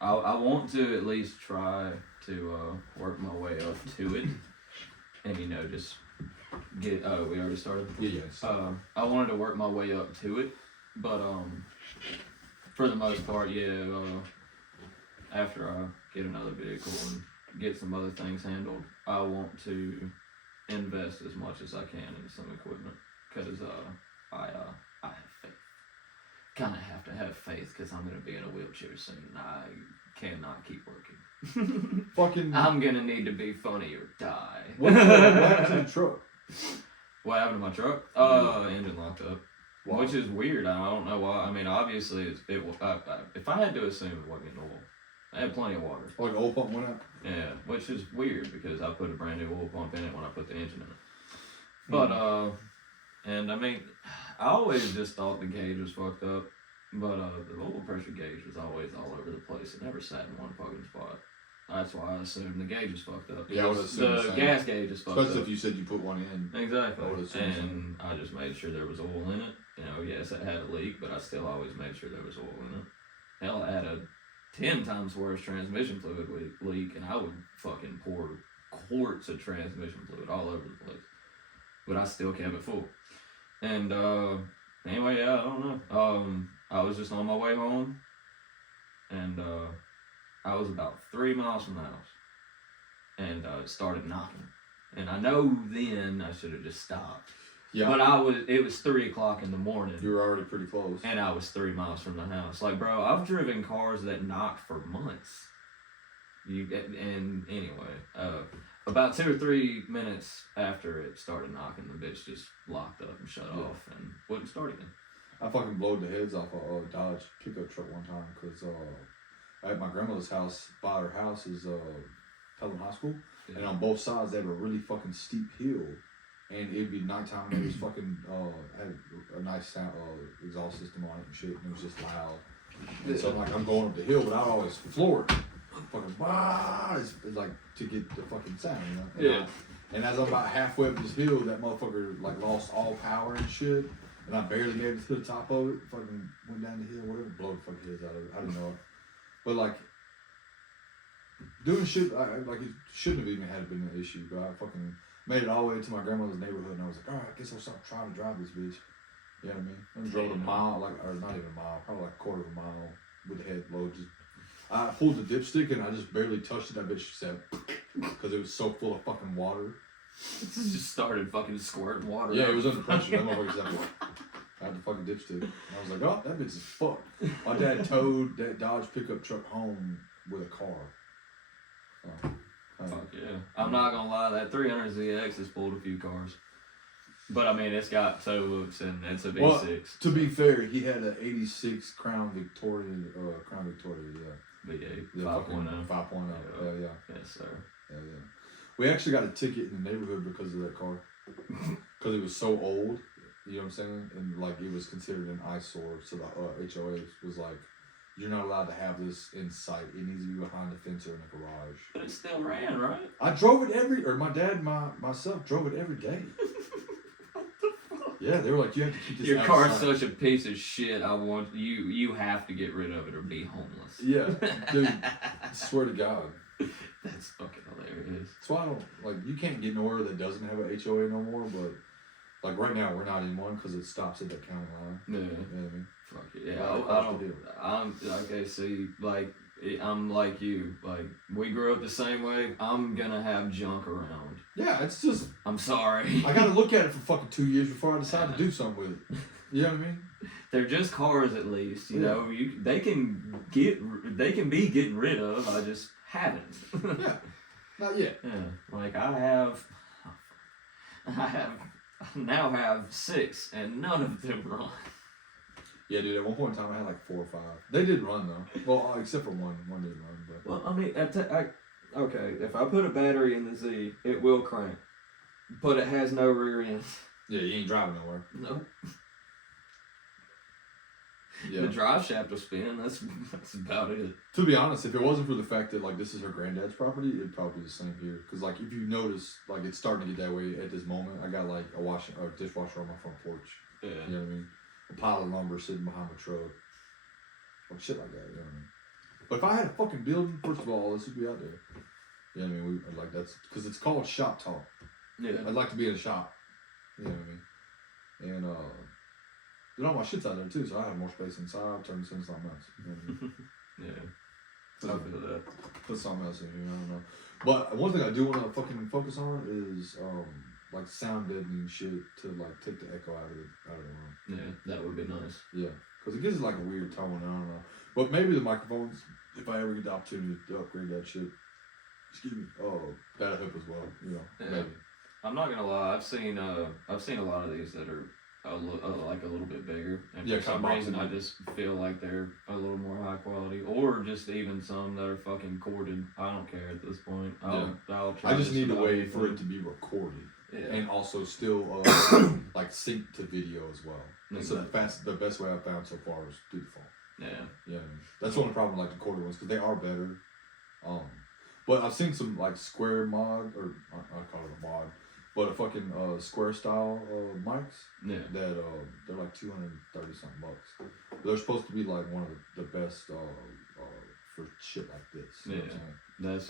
I want to at least try to work my way up to it, and just get. Oh, we already started. Yeah. I wanted to work my way up to it, but for the most part, yeah. After I get another vehicle and get some other things handled, I want to invest as much as I can in some equipment because I have faith. Kind of have to have faith because I'm gonna be in a wheelchair soon. I cannot keep working. Fucking. I'm gonna need to be funny or die. What happened to the truck? What happened to my truck? Engine locked up. Wow. Which is weird. I don't know why. I mean, obviously, if I had to assume it wasn't oil, I had plenty of water. Like the oil pump went out? Yeah, which is weird because I put a brand new oil pump in it when I put the engine in it. But, and I mean, I always just thought the gauge was fucked up, but the oil pressure gauge was always all over the place. It never sat in one fucking spot. That's why I assumed the gauge is fucked up. Yeah, I would assume the gas gauge is fucked up. Especially if you said you put one in. Exactly. I would assume and I just made sure there was oil in it. Yes, it had a leak, but I still always made sure there was oil in it. Hell, I had a 10 times worse transmission fluid leak, and I would fucking pour quarts of transmission fluid all over the place. But I still kept it full. And anyway, yeah, I don't know. I was just on my way home, and I was about 3 miles from the house, and it started knocking. And I know then I should have just stopped. Yeah. But it was 3 o'clock in the morning. You were already pretty close. And I was 3 miles from the house. Like, bro, I've driven cars that knocked for months. And anyway, about 2 or 3 minutes after it started knocking, the bitch just locked up and shut off and wouldn't start again. I fucking blowed the heads off a Dodge pickup truck one time because at my grandmother's house, by her house is Pelham High School. Yeah. And on both sides, they have a really fucking steep hill. And it'd be nighttime and it was fucking, had a nice sound, exhaust system on it and shit, and it was just loud. And so I'm going up the hill, but I always floor it. Fucking, it's like to get the fucking sound, And yeah. And as I'm about halfway up this hill, that motherfucker like lost all power and shit. And I barely made it to the top of it. Fucking went down the hill, whatever, blow the fucking heads out of it. I don't know. But like, doing shit, like it shouldn't have even had been an issue, but I fucking made it all the way to my grandmother's neighborhood, and I was like, all right, I guess I'll start trying to drive this bitch. You know what I mean? I drove a mile, or not even a mile, probably like a quarter of a mile with the head low. I pulled the dipstick and I just barely touched it. That bitch said, because it was so full of fucking water. It just started fucking squirting water. Yeah, it was under pressure. That motherfucker said, I had the fucking dipstick. And I was like, oh, that bitch is fucked. My dad towed that Dodge pickup truck home with a car. Fuck yeah. I'm not gonna lie, that 300ZX has pulled a few cars. But I mean, it's got tow hooks and it's a V6. Well, to be fair, he had an 86 Crown Victoria, yeah. V8, yeah 5.0. 5.0, yeah. Yes, sir. Yeah. We actually got a ticket in the neighborhood because of that car. Because it was so old, you know what I'm saying? And like, it was considered an eyesore, so the HOA was like, you're not allowed to have this in sight. It needs to be behind the fence or in the garage. But it still ran, right? I drove it my dad, myself drove it every day. Yeah, they were like, you have to keep this Your outside. car's such a piece of shit. You have to get rid of it or be homeless. Yeah, dude, I swear to God. That's fucking hilarious. That's why I don't, like, you can't get nowhere that doesn't have a HOA no more, but, like, right now, we're not in one because it stops at that county line. Yeah. You know what I mean? Fuck it. Yeah, I'm, okay, see, like, I'm like you. Like, we grew up the same way. I'm gonna have junk around. Yeah, it's just... I'm sorry. I gotta look at it for fucking 2 years before I decide to do something with it. You know what I mean? They're just cars, at least. You know, they can be getting rid of. I just haven't. Yeah, not yet. Yeah, like I now have 6, and none of them run. Yeah, dude. At one point in time, I had like 4 or 5. They did run though. Well, except for one. One didn't run. But well, I mean, okay. If I put a battery in the Z, it will crank, but it has no rear end. Yeah, you ain't driving nowhere. Nope. Yeah. The drive shaft will spin. That's about it. To be honest, if it wasn't for the fact that like this is her granddad's property, it'd probably be the same here. Cause like if you notice, like it's starting to get that way at this moment. I got like a dishwasher on my front porch. Yeah. You know what I mean? A pile of lumber sitting behind the truck. Or shit like that. You know what I mean? But if I had a fucking building, first of all, this would be out there. You know what I mean? Like that's because it's called shop talk. Yeah. I'd like to be in a shop. You know what I mean? And all my shit's out there too, so I have more space inside. Turn this into something else. You know what I mean? Yeah. I feel that. Put something else in here. I don't know. But one thing I do want to fucking focus on is like sound deadening shit to like take the echo out of the room. Yeah, that would be nice. Yeah, because it gives it like a weird tone. I don't know. But maybe the microphones, if I ever get the opportunity to upgrade that shit, excuse me, that'll help as well. You know, yeah. maybe. I'm not gonna lie. I've seen a lot of these that are like a little bit bigger, and Yeah, for some reason I just feel like they're a little more high quality, or just even some that are fucking corded. I don't care at this point. I'll try. I just need a way for it to be recorded. Yeah. And also still like sync to video as well. Exactly. So the best way I've found so far is through the phone. Yeah. Yeah. That's the only problem with like the quarter ones because they are better. But I've seen some like square mod or I call it a mod, but a fucking square style mics. Yeah. That they're like $230 something bucks. They're supposed to be like one of the best for shit like this. You know what I'm saying? That's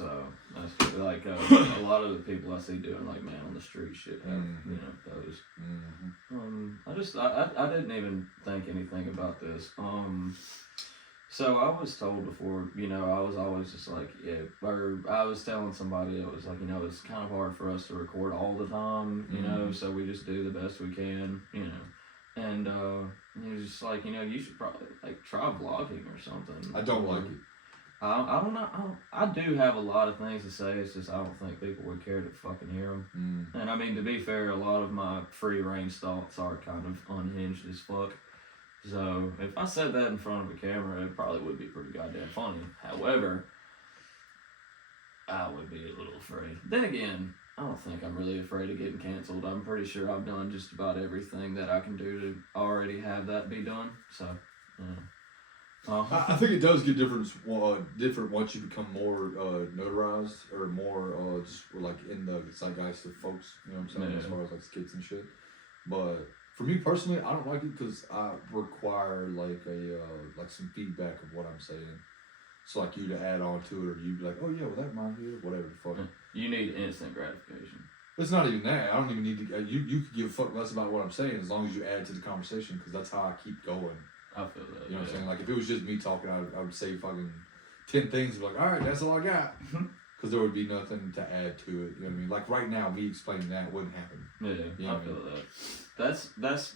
like a lot of the people I see doing like man on the street shit have you know those. I didn't even think anything about this. So I was told before, you know, I was always just like, or I was telling somebody it was like, you know, it's kind of hard for us to record all the time, you know, so we just do the best we can, you know. And he was just like, you know, you should probably like try vlogging or something. I don't like it. I don't know. I do have a lot of things to say. It's just I don't think people would care to fucking hear them. And I mean, to be fair, a lot of my free range thoughts are kind of unhinged as fuck. So if I said that in front of a camera, it probably would be pretty goddamn funny. However, I would be a little afraid. Then again, I don't think I'm really afraid of getting canceled. I'm pretty sure I've done just about everything that I can do to already have that be done. So, yeah. I think it does get different once you become more notarized or more just like in the zeitgeist of folks. You know what I'm saying? As far as like skits and shit. But for me personally, I don't like it because I require like like some feedback of what I'm saying. So like you to add on to it, or you be like, oh yeah, well that reminds me of whatever the fuck. You need instant gratification. It's not even that. I don't even need to. You could give a fuck less about what I'm saying as long as you add to the conversation because that's how I keep going. I feel that. You know what I'm saying? Like if it was just me talking, I would say fucking 10 things. Be like, all right, that's all I got. Because there would be nothing to add to it. You know what I mean? Like right now, me explaining that wouldn't happen. Yeah, you know I feel that. That's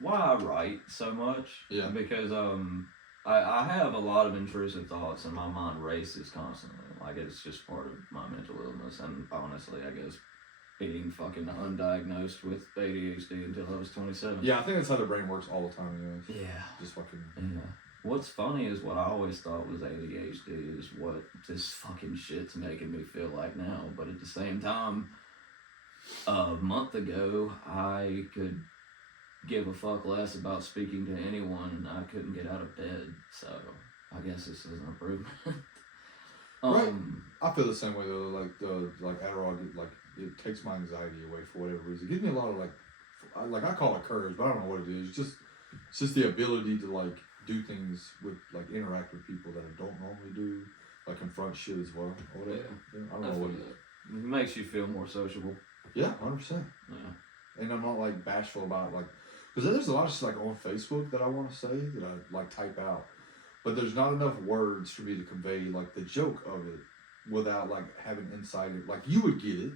why I write so much. Yeah. Because I have a lot of intrusive thoughts and my mind races constantly. Like it's just part of my mental illness. And honestly, I guess being fucking undiagnosed with ADHD until I was 27. Yeah, I think that's how the brain works all the time. Anyways. Yeah. Just fucking. Yeah. What's funny is what I always thought was ADHD is what this fucking shit's making me feel like now. But at the same time, a month ago, I could give a fuck less about speaking to anyone and I couldn't get out of bed. So I guess this is an improvement. Right. I feel the same way though. Like Adderall, it takes my anxiety away for whatever reason. It gives me a lot of I call it courage, but I don't know what it is. It's just the ability to like do things with like interact with people that I don't normally do, like confront shit as well or whatever. Yeah. I don't know what it is. It makes you feel more sociable. Yeah, 100%. Yeah. And I'm not like bashful about like, because there's a lot of shit like on Facebook that I want to say that I like type out, but there's not enough words for me to convey like the joke of it without like having insight. Like you would get it,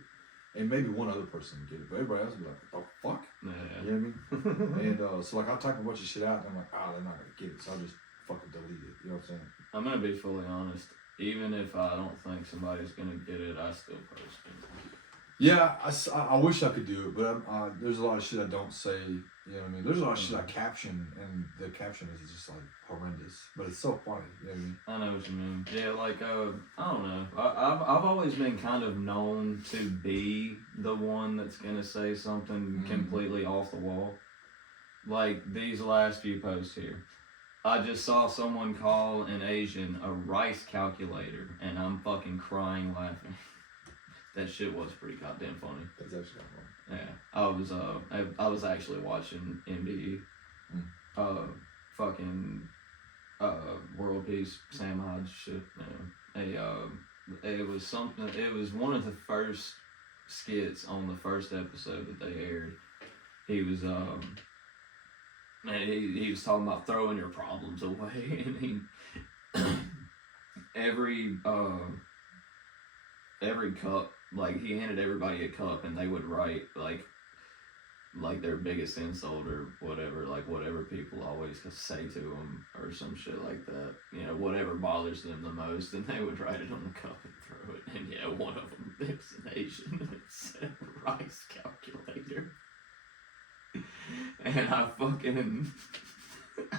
and maybe one other person would get it, but everybody else would be like, what the fuck? Yeah. You know what I mean? And so like I'll type a bunch of shit out, and I'm like, they're not gonna get it, so I'll just fucking delete it. You know what I'm saying? I'm gonna be fully honest. Even if I don't think somebody's gonna get it, I still post it. Yeah, I wish I could do it, but there's a lot of shit I don't say. You know what I mean? There's a lot of shit I caption, and the caption is just like horrendous, but it's so funny. You know what I mean? I know what you mean. Yeah, like I don't know. I've always been kind of known to be the one that's gonna say something completely off the wall. Like these last few posts here. I just saw someone call an Asian a rice calculator, and I'm fucking crying laughing. That shit was pretty goddamn funny. That's actually funny. Yeah, I was actually watching MDE. Fucking World Peace, Sam Hodge shit. It was something. It was one of the first skits on the first episode that they aired. He was he was talking about throwing your problems away, and he every cup, like he handed everybody a cup, and they would write like their biggest insult or whatever, like whatever people always say to them or some shit like that, you know, whatever bothers them the most, and they would write it on the cup and throw it. And yeah, one of them, it was an Asian, and it said rice calculator. And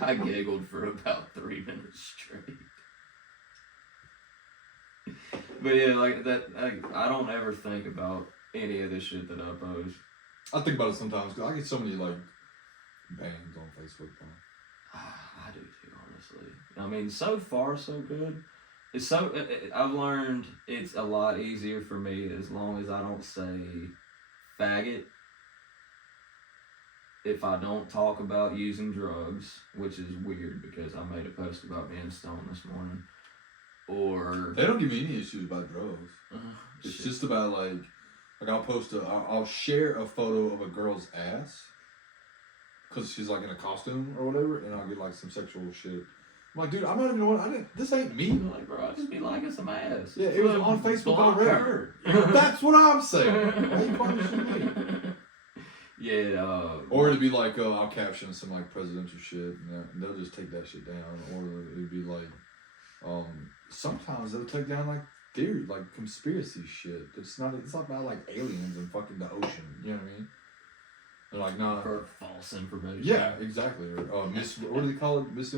I giggled for about 3 minutes straight. But yeah, like that, I don't ever think about any of the shit that I post. I think about it sometimes because I get so many like bans on Facebook. I do too, honestly. I mean, so far so good. I've learned it's a lot easier for me as long as I don't say faggot. If I don't talk about using drugs, which is weird because I made a post about being stoned this morning. Or they don't give me any issues about drugs. It's just about like I'll share a photo of a girl's ass because she's like in a costume or whatever, and I'll get like some sexual shit. I'm like, dude, I'm not even the one. This ain't me. I'm like, bro, I just be liking some ass. Yeah, it was on Facebook already. That's what I'm saying. Why you punishing me? Yeah. Or it'd be like, I'll caption some like presidential shit, and they'll just take that shit down. Or it'd be like, sometimes they'll take down like theory, like conspiracy shit. It's not about like aliens and fucking the ocean. You know what I mean? They're like, nah. For false information. Yeah, exactly. Or what do they call it? It's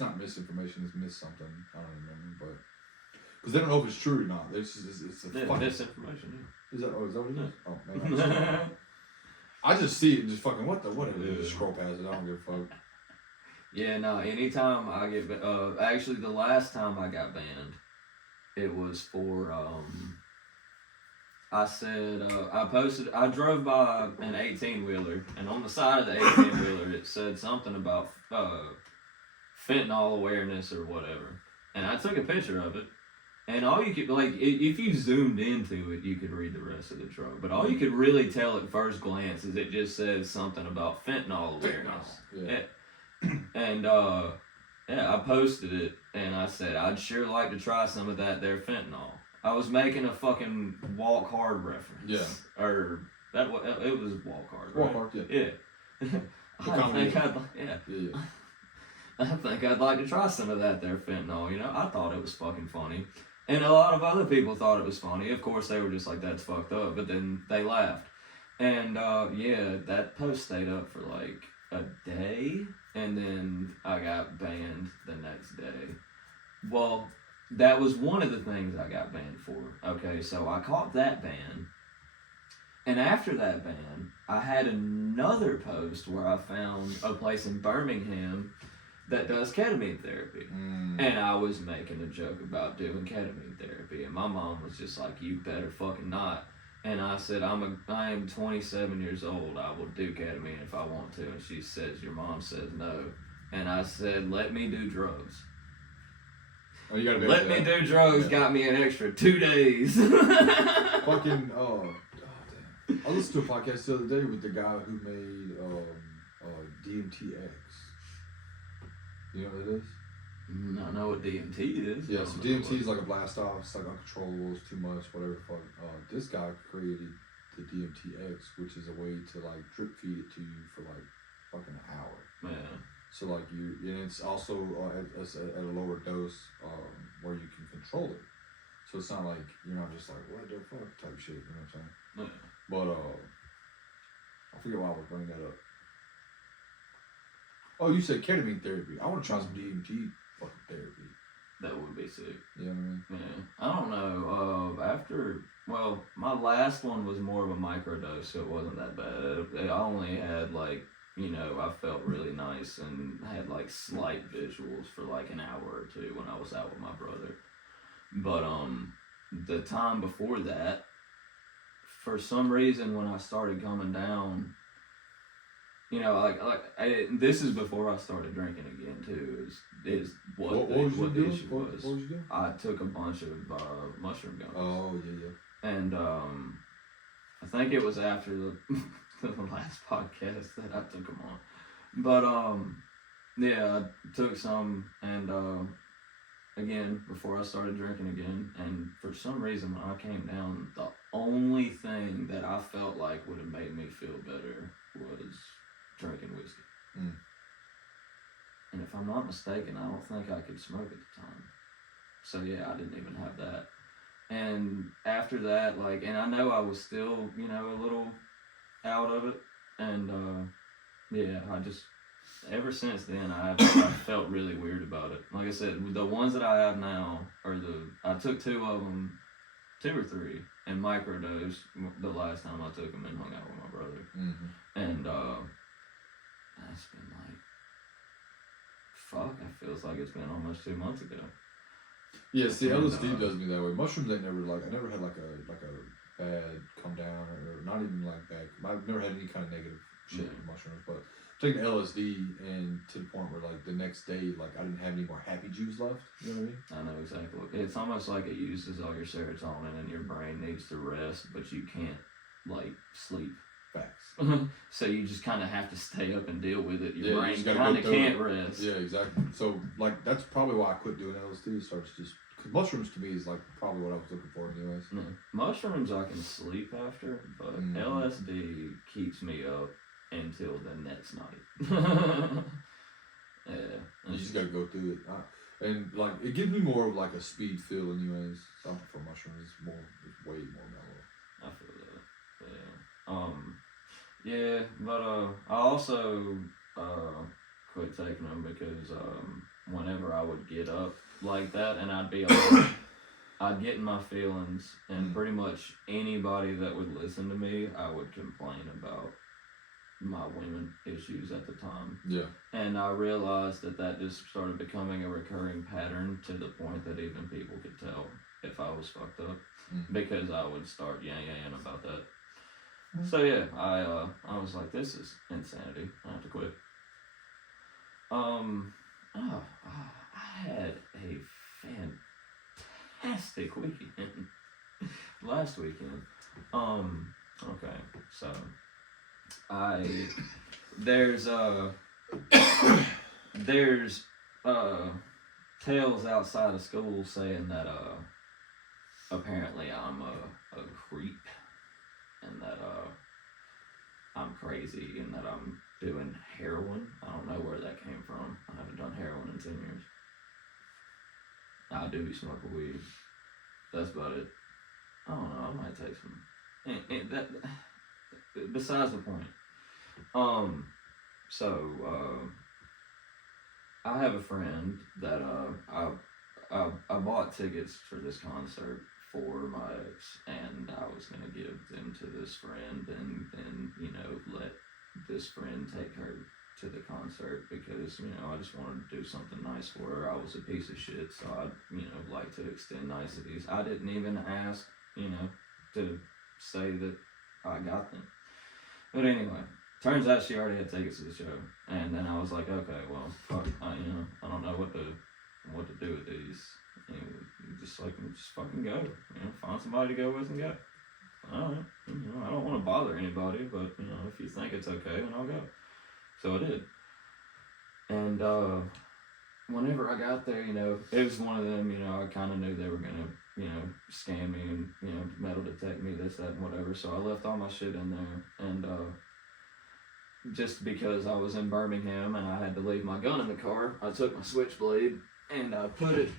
not misinformation. It's miss something. I don't remember, but because they don't know if it's true or not. It's a fucking misinformation. Yeah. Is that what it is? Oh man. I just see it and just fucking what just scroll past it. I don't give a fuck. Yeah, no. Anytime I get actually the last time I got banned, it was for I said I drove by an 18-wheeler, and on the side of the 18-wheeler it said something about fentanyl awareness or whatever, and I took a picture of it. And all you could, like, if you zoomed into it, you could read the rest of the truck. But all you could really tell at first glance is it just says something about fentanyl awareness. Yeah. And, I posted it, and I said, I'd sure like to try some of that there fentanyl. I was making a fucking Walk Hard reference. Yeah. Or, it was Walk Hard, right? Walk Hard, yeah. Yeah. I think I'd like to try some of that there fentanyl, you know? I thought it was fucking funny. And a lot of other people thought it was funny. Of course, they were just like, that's fucked up. But then they laughed. And, that post stayed up for like a day. And then I got banned the next day. Well, that was one of the things I got banned for. Okay, so I caught that ban. And after that ban, I had another post where I found a place in Birmingham that does ketamine therapy. And I was making a joke about doing ketamine therapy, and my mom was just like, you better fucking not. And I said, I am 27 years old, I will do ketamine if I want to. And she says, your mom says no. And I said, let me do drugs. Oh, you gotta let me do drugs, yeah. Got me an extra 2 days. Fucking, damn. I listened to a podcast the other day with the guy who made DMTX. You know what it is? I know what DMT is. Yeah, so DMT is like a blast off. It's like uncontrollable. It's too much. Whatever. Fuck. This guy created the DMTX, which is a way to like drip feed it to you for like fucking an hour. Yeah. So like and it's also at a lower dose where you can control it. So it's not like you're not just like what the fuck type shit. You know what I'm saying? Yeah. But I forget why I was bringing that up. Oh, you said ketamine therapy. I want to try some DMT fucking therapy. That would be sick. You know what I mean? Yeah. I don't know. My last one was more of a microdose, so it wasn't that bad. I only had like, I felt really nice and had like slight visuals for like an hour or two when I was out with my brother. But the time before that, for some reason when I started coming down, you know, this is before I started drinking again too. Is what the issue was. What was you doing? I took a bunch of mushroom gummies. Oh yeah. And I think it was after the last podcast that I took them on. But yeah, I took some, and again before I started drinking again, and for some reason when I came down, the only thing that I felt like would have made me feel better was drinking whiskey. Mm. And if I'm not mistaken, I don't think I could smoke at the time. So yeah, I didn't even have that. And after that, like, and I know I was still, you know, a little out of it. And yeah, I just, ever since then, I felt really weird about it. Like I said, the ones that I have now are I took 2 of them, 2 or 3, and microdosed the last time I took them and hung out with my brother. Mm-hmm. And that's been like, fuck, it feels like it's been almost 2 months ago. Yeah, see, LSD does me that way. Mushrooms ain't never I never had like a bad come down or not even like bad. I've never had any kind of negative shit with mushrooms, but taking LSD and to the point where like the next day, like I didn't have any more happy juice left. You know what I mean? I know exactly. It's almost like it uses all your serotonin and your brain needs to rest, but you can't like sleep. Facts. So you just kind of have to stay up and deal with it. Your you brain just gotta kind of go through can't it. rest. Yeah, exactly. So like that's probably why I quit doing LSD. Starts just because mushrooms to me is like probably what I was looking for anyways. No. Mushrooms I can sleep after, but LSD keeps me up until the next night. Yeah. You just gotta go through it. And like it gives me more of like a speed feel anyways. So I prefer mushrooms. It's way more mellow. I feel that. Yeah. Yeah, but I also quit taking them because whenever I would get up like that and I'd be like, I'd get in my feelings, and pretty much anybody that would listen to me, I would complain about my women issues at the time. Yeah. And I realized that just started becoming a recurring pattern to the point that even people could tell if I was fucked up, because I would start yang about that. So yeah, I was like, this is insanity. I have to quit. I had a fantastic weekend last weekend. Okay, so there's tales outside of school saying that apparently I'm a creep, and that I'm crazy, and that I'm doing heroin. I don't know where that came from. I haven't done heroin in 10 years. I do be smoking weed. That's about it. I don't know. I might take some. And that besides the point. So I have a friend that I bought tickets for this concert for my ex, and I was gonna give them to this friend, and then let this friend take her to the concert, because I just wanted to do something nice for her. I was a piece of shit, so I'd like to extend niceties. I didn't even ask to say that I got them, but anyway, turns out she already had tickets to the show, and then I was like, okay, well, fuck, I don't know what to do with these. Just fucking go. Find somebody to go with and go. Alright. I don't want to bother anybody, but if you think it's okay, then I'll go. So I did. And whenever I got there, it was one of them, I kinda knew they were gonna, scam me and metal detect me, this, that, and whatever. So I left all my shit in there, and just because I was in Birmingham and I had to leave my gun in the car, I took my switchblade and I put it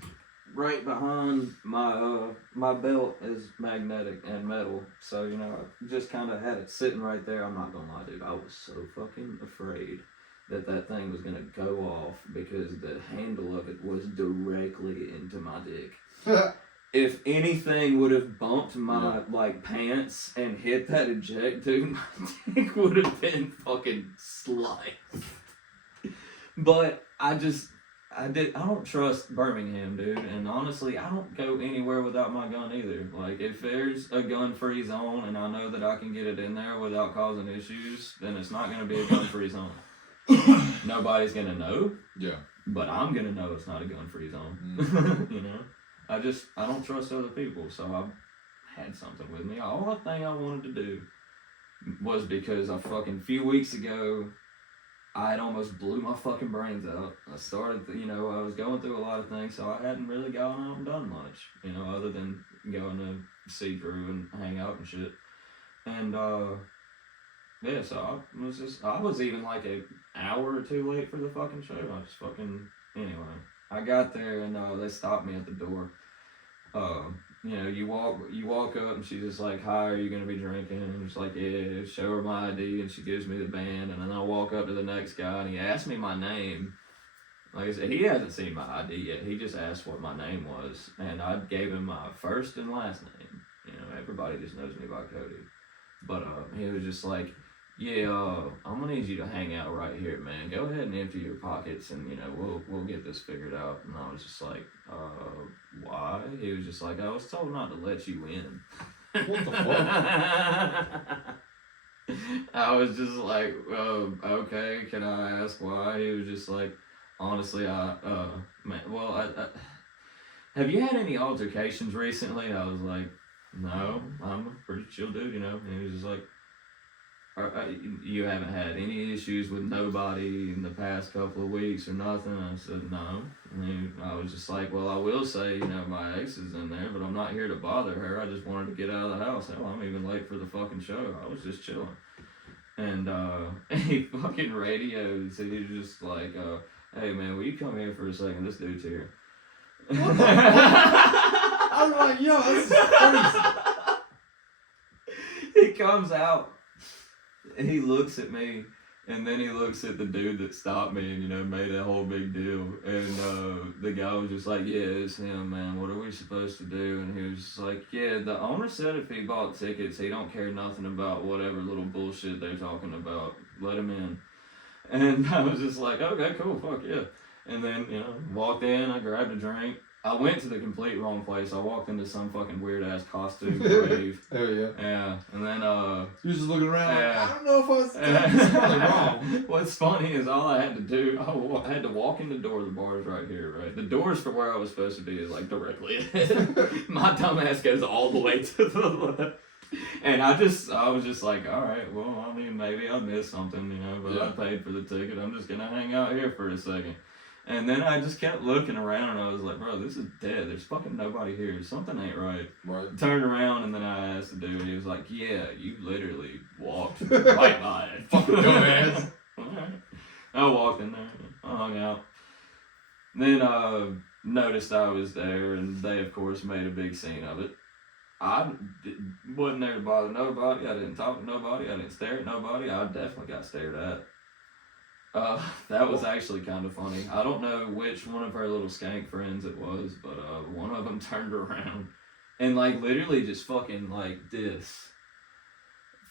right behind my belt is magnetic and metal, so I just kind of had it sitting right there. I'm not gonna lie, dude, I was so fucking afraid that thing was gonna go off, because the handle of it was directly into my dick. If anything would have bumped my pants and hit that eject, dude, my dick would have been fucking sliced. But I don't trust Birmingham, dude, and honestly, I don't go anywhere without my gun either. Like, if there's a gun-free zone and I know that I can get it in there without causing issues, then it's not gonna be a gun-free zone. Nobody's gonna know. Yeah. But I'm gonna know it's not a gun-free zone. You know, I don't trust other people, so I had something with me. All the thing I wanted to do was because a fucking few weeks ago, I had almost blew my fucking brains out. I started, I was going through a lot of things, so I hadn't really gone out and done much, other than going to see Drew and hang out and shit. And, yeah, so I was even like an hour or two late for the fucking show. Anyway, I got there and they stopped me at the door. You walk up and she's just like, "Hi, are you gonna be drinking?" And I'm just like, "Yeah." Show her my ID and she gives me the band, and then I walk up to the next guy and he asked me my name. Like I said, he hasn't seen my ID yet. He just asked what my name was, and I gave him my first and last name. Everybody just knows me by Kody. But he was just like, "Yeah, I'm gonna need you to hang out right here, man. Go ahead and empty your pockets, and we'll get this figured out." And I was just like, "Why?" He was just like, "I was told not to let you in." What the fuck? I was just like, "Okay, can I ask why?" He was just like, "Honestly, have you had any altercations recently?" I was like, "No, I'm a pretty chill dude, And he was just like, "You haven't had any issues with nobody in the past couple of weeks or nothing?" I said, "No." And I was just like, "Well, I will say, my ex is in there, but I'm not here to bother her. I just wanted to get out of the house. Hell, I'm even late for the fucking show. I was just chilling." And he fucking radios. He was just like, "Hey, man, will you come here for a second? This dude's here." What the fuck? I'm like, yo, this is crazy. He comes out. And he looks at me, and then he looks at the dude that stopped me and, made a whole big deal. And the guy was just like, "Yeah, it's him, man. What are we supposed to do?" And he was just like, "Yeah, the owner said if he bought tickets, he don't care nothing about whatever little bullshit they're talking about. Let him in." And I was just like, "Okay, cool, fuck yeah." And then, walked in, I grabbed a drink. I went to the complete wrong place. I walked into some fucking weird ass costume rave. Oh yeah. Yeah, and then you was just looking around. Yeah. Like, I don't know if I was. It's probably wrong. What's funny is all I had to do, I had to walk in the door. The bar's right here, right? The doors for where I was supposed to be is like directly ahead. My dumb ass goes all the way to the left. And I was just like, all right, well, I mean, maybe I missed something, but I paid for the ticket. I'm just gonna hang out here for a second. And then I just kept looking around and I was like, "Bro, this is dead. There's fucking nobody here. Something ain't right." Right. Turned around and then I asked the dude, he was like, "Yeah, you literally walked right by it." Fucking dumbass. Alright. I walked in there, I hung out. Then noticed I was there and they of course made a big scene of it. I wasn't there to bother nobody. I didn't talk to nobody. I didn't stare at nobody. I definitely got stared at. That was actually kind of funny. I don't know which one of her little skank friends it was, but one of them turned around and like literally just fucking like this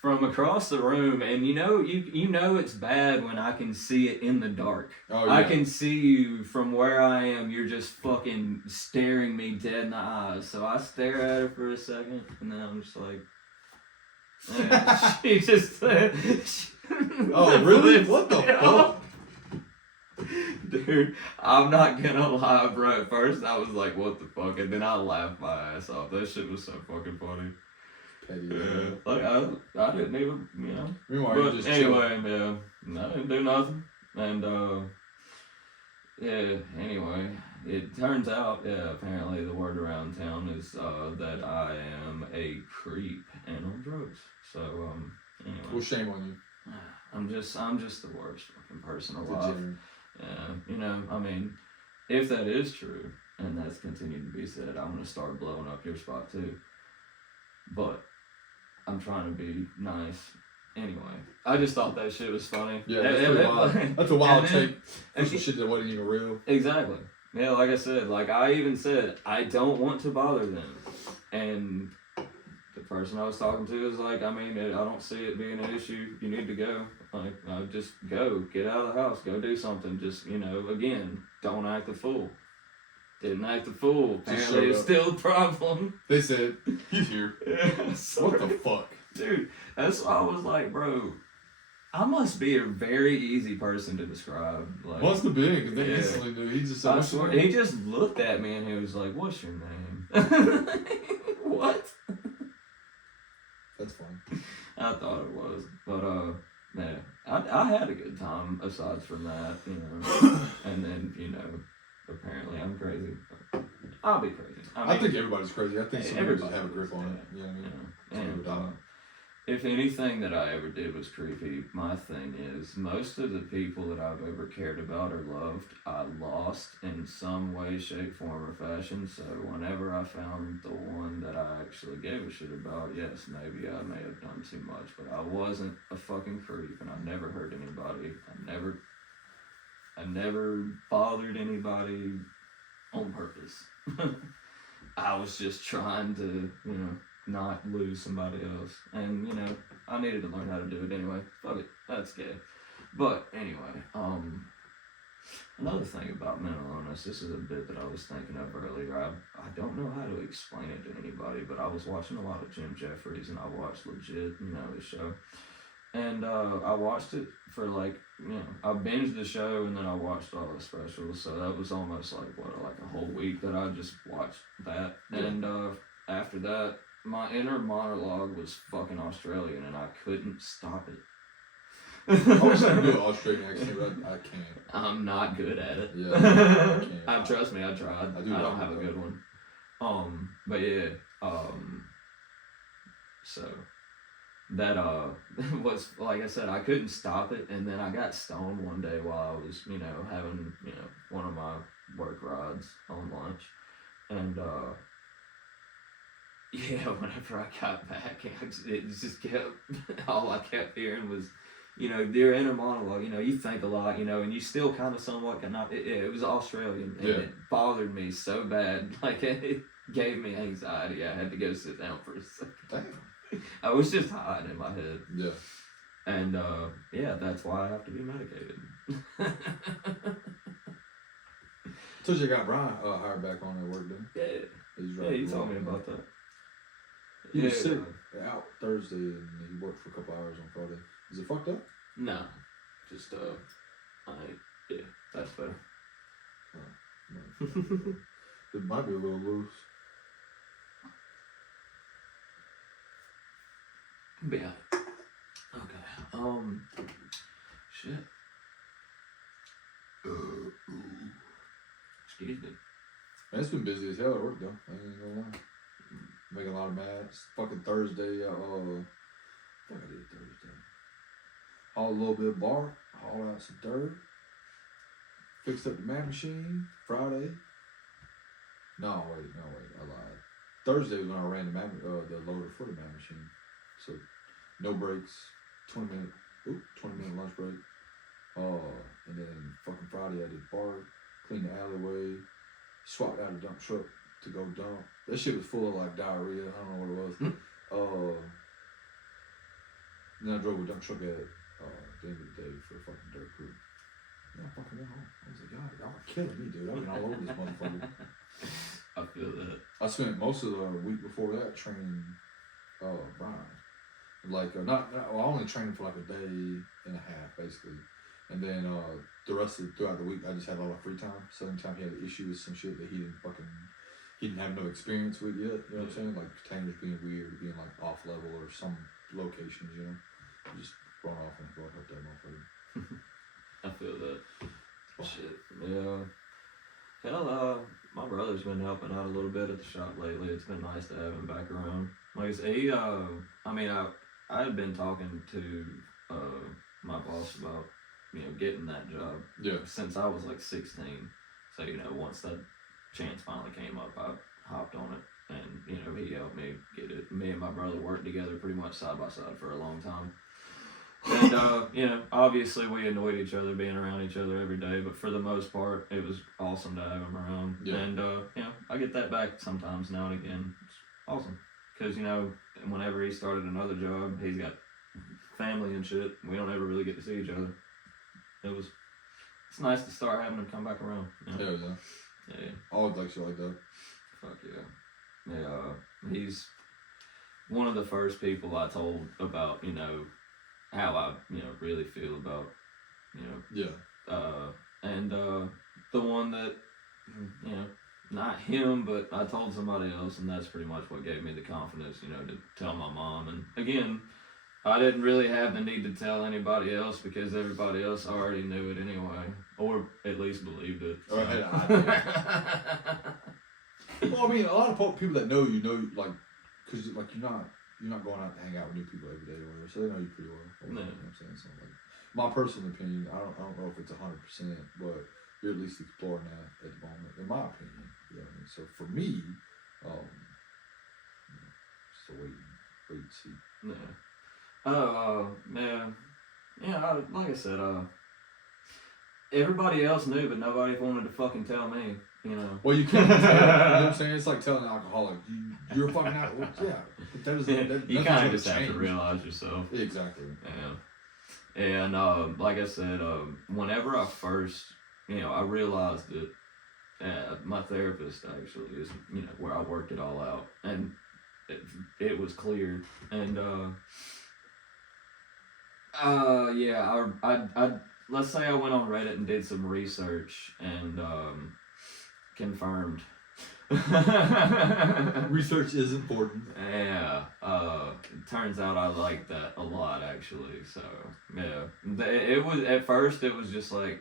from across the room. And you know it's bad when I can see it in the dark. Oh, yeah. I can see you from where I am. You're just fucking staring me dead in the eyes. So I stare at her for a second, and then I'm just like, man, she just. Oh, really? What the fuck? Dude, I'm not gonna lie, bro. At first, I was like, "What the fuck?" And then I laughed my ass off. That shit was so fucking funny. Petty. Yeah. Like, I didn't even, Meanwhile, But you just anyway, yeah. I didn't do nothing. And, yeah, anyway. It turns out, apparently the word around town is that I am a creep and on drugs. So, anyway. Well, shame on you. I'm just the worst fucking person alive. Degenerate. Yeah, I mean, if that is true, and that's continued to be said, I'm gonna start blowing up your spot too. But I'm trying to be nice. Anyway, I just thought that shit was funny. Yeah, that's pretty wild. That's a wild take for some shit that wasn't even real. Exactly. Yeah, like I said, like I even said, I don't want to bother them. And the person I was talking to was like, I mean, I don't see it being an issue. You need to go. Like, just go. Get out of the house. Go do something. Just, again, don't act a fool. Didn't act a fool. Apparently, it's still a problem. They said, he's here. What the fuck? Dude, that's why I was like, bro, I must be a very easy person to describe. Like, must have been, because they instantly knew. He just said, I swear, he just looked at me and he was like, what's your name? What? That's fun. I thought it was. But, yeah, I had a good time aside from that, And then, apparently I'm crazy. I'll be crazy. I think everybody's crazy. I think some people just have a grip on it. You know what I mean? And, if anything that I ever did was creepy, my thing is most of the people that I've ever cared about or loved, I lost in some way, shape, form, or fashion. So whenever I found the one that I actually gave a shit about, yes, maybe I may have done too much, but I wasn't a fucking creep, and I never hurt anybody. I never bothered anybody on purpose. I was just trying to, not lose somebody else. And, I needed to learn how to do it anyway. Fuck it. That's gay. But, anyway, another thing about mental illness, this is a bit that I was thinking of earlier. I don't know how to explain it to anybody, but I was watching a lot of Jim Jeffries, and I watched Legit, his show. And I watched it for I binged the show and then I watched all the specials. So that was almost like a whole week that I just watched that. Yeah. And after that, my inner monologue was fucking Australian and I couldn't stop it. I wish I could do an Australian accent, but I can't. I'm not good at it. Yeah, I can't. Trust me, I tried. I don't have a good one. But yeah, so that was, like I said, I couldn't stop it, and then I got stoned one day while I was, having, one of my work rides on lunch, and yeah, whenever I got back, it just kept, all I kept hearing was, their inner monologue, you think a lot, and you still kind of somewhat cannot, it was Australian, and it bothered me so bad, it gave me anxiety. I had to go sit down for a second. Damn. I was just hiding in my head. Yeah. And, yeah, that's why I have to be medicated. So you got Brian hired back on at work, didn't he? Yeah, you told me about that. He was sick out Thursday, and he worked for a couple hours on Friday. Is it fucked up? No. Just, yeah, that's better. Oh, no. It might be a little loose. Yeah. Okay. Shit. Excuse me. Man, it's been busy as hell at work though. I ain't gonna lie. Making a lot of mad. It's fucking Thursday. What I did Thursday? Hauled a little bit of bar. Hauled out some dirt. Fixed up the mad machine. Friday. No, wait. I lied. Thursday was when I ran the loader for the mad machine. So, no breaks, 20 minute lunch break. And then fucking Friday I did bar, cleaned the alleyway, swapped out a dump truck to go dump. That shit was full of diarrhea. I don't know what it was. Then I drove a dump truck at the end of the day for a fucking dirt crew. Yeah, I fucking went home. I was like, y'all are killing me, dude. I've been all over this motherfucker. I feel that. I spent most of the week before that training Brian. I only trained for a day and a half basically, and then the rest of throughout the week I just had a lot of free time. So anytime he had an issue with some shit that he didn't have no experience with yet, you know what I'm saying? Like containers being weird, being off level or some locations, just run off and go help that motherfucker. I feel that. Shit, yeah. Hell, my brother's been helping out a little bit at the shop lately. It's been nice to have him back around. Like I said, I had been talking to my boss about, getting that job. Yeah. Since I was 16. So, once that chance finally came up, I hopped on it. And, he helped me get it. Me and my brother worked together pretty much side by side for a long time. And, obviously we annoyed each other being around each other every day, but for the most part, it was awesome to have him around. Yeah. And, I get that back sometimes now and again. It's awesome. because, you know, whenever he started another job, he's got family and shit. We don't ever really get to see each other. It's nice to start having him come back around. You know? Yeah. Yeah. I always like shit like that. Fuck yeah. Yeah, he's one of the first people I told about, you know, how I, you know, really feel about, you know. Yeah. And the one that, you know, not him, but I told somebody else, and that's pretty much what gave me the confidence, you know, to tell my mom. And again, I didn't really have the need to tell anybody else because everybody else already knew it anyway, or at least believed it. So. Or had an idea. Well, I mean, a lot of people that know you, like, because like you're not going out to hang out with new people every day or whatever, so they know you pretty well. You know what I'm saying? So like, my personal opinion, I don't know if it's 100%, but you're at least exploring that at the moment, in my opinion. You know what I mean? So for me, just a wait and see. Yeah. Oh, man. Yeah, like I said, everybody else knew, but nobody wanted to fucking tell me, you know. Well, you can't tell, you know what I'm saying? It's like telling an alcoholic, you're fucking out. Well, yeah, but that doesn't. You kind of just have to realize yourself. Exactly. Yeah. And like I said, whenever I first, you know, I realized that my therapist actually is, you know, where I worked it all out, and it was clear. And yeah, I let's say I went on Reddit and did some research and confirmed. Research is important. Yeah. It turns out I like that a lot, actually. So yeah, it was at first it was just like,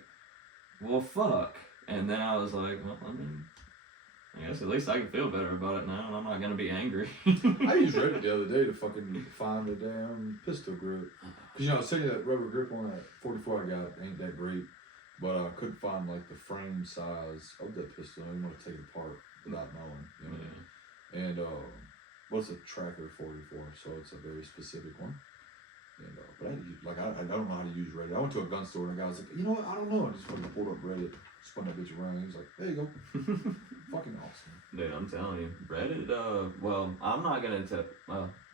well, fuck, and then I was like, well, I mean, I guess at least I can feel better about it now, and I'm not gonna be angry. I used Reddit the other day to fucking find a damn pistol grip. Cause you know, I was saying that rubber grip on that 44 I got ain't that great, but I couldn't find like the frame size of that pistol. I didn't want to take it apart without knowing. You know? Yeah. And what's a tracker 44? So it's a very specific one. And but I don't know how to use Reddit. I went to a gun store and the guy was like, you know what? I don't know. I just fucking pulled up Reddit, spun that bitch around. He was like, there you go. Fucking awesome. Dude, I'm telling you, Reddit. Well, I'm not gonna tell.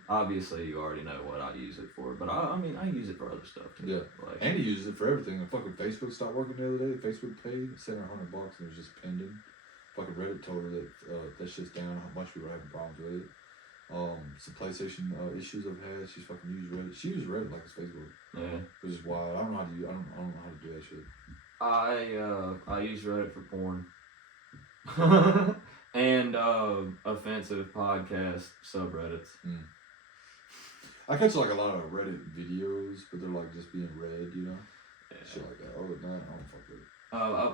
Obviously, you already know what I use it for, but I mean, I use it for other stuff too. Yeah. Like, and he uses it for everything. And fucking Facebook stopped working the other day. Facebook paid, sent her $100 and it was just pending. Fucking Reddit told her that that shit's down. How much we were having problems with it. Some PlayStation issues I've had. She's fucking used Reddit. She uses Reddit like it's Facebook. Yeah. Which is wild. I don't know how to use. I don't know how to do that shit. I use Reddit for porn. And offensive podcast subreddits. I catch like a lot of Reddit videos, but they're like just being read, you know? Yeah. Shit like that. Other than that, I don't fuck with it.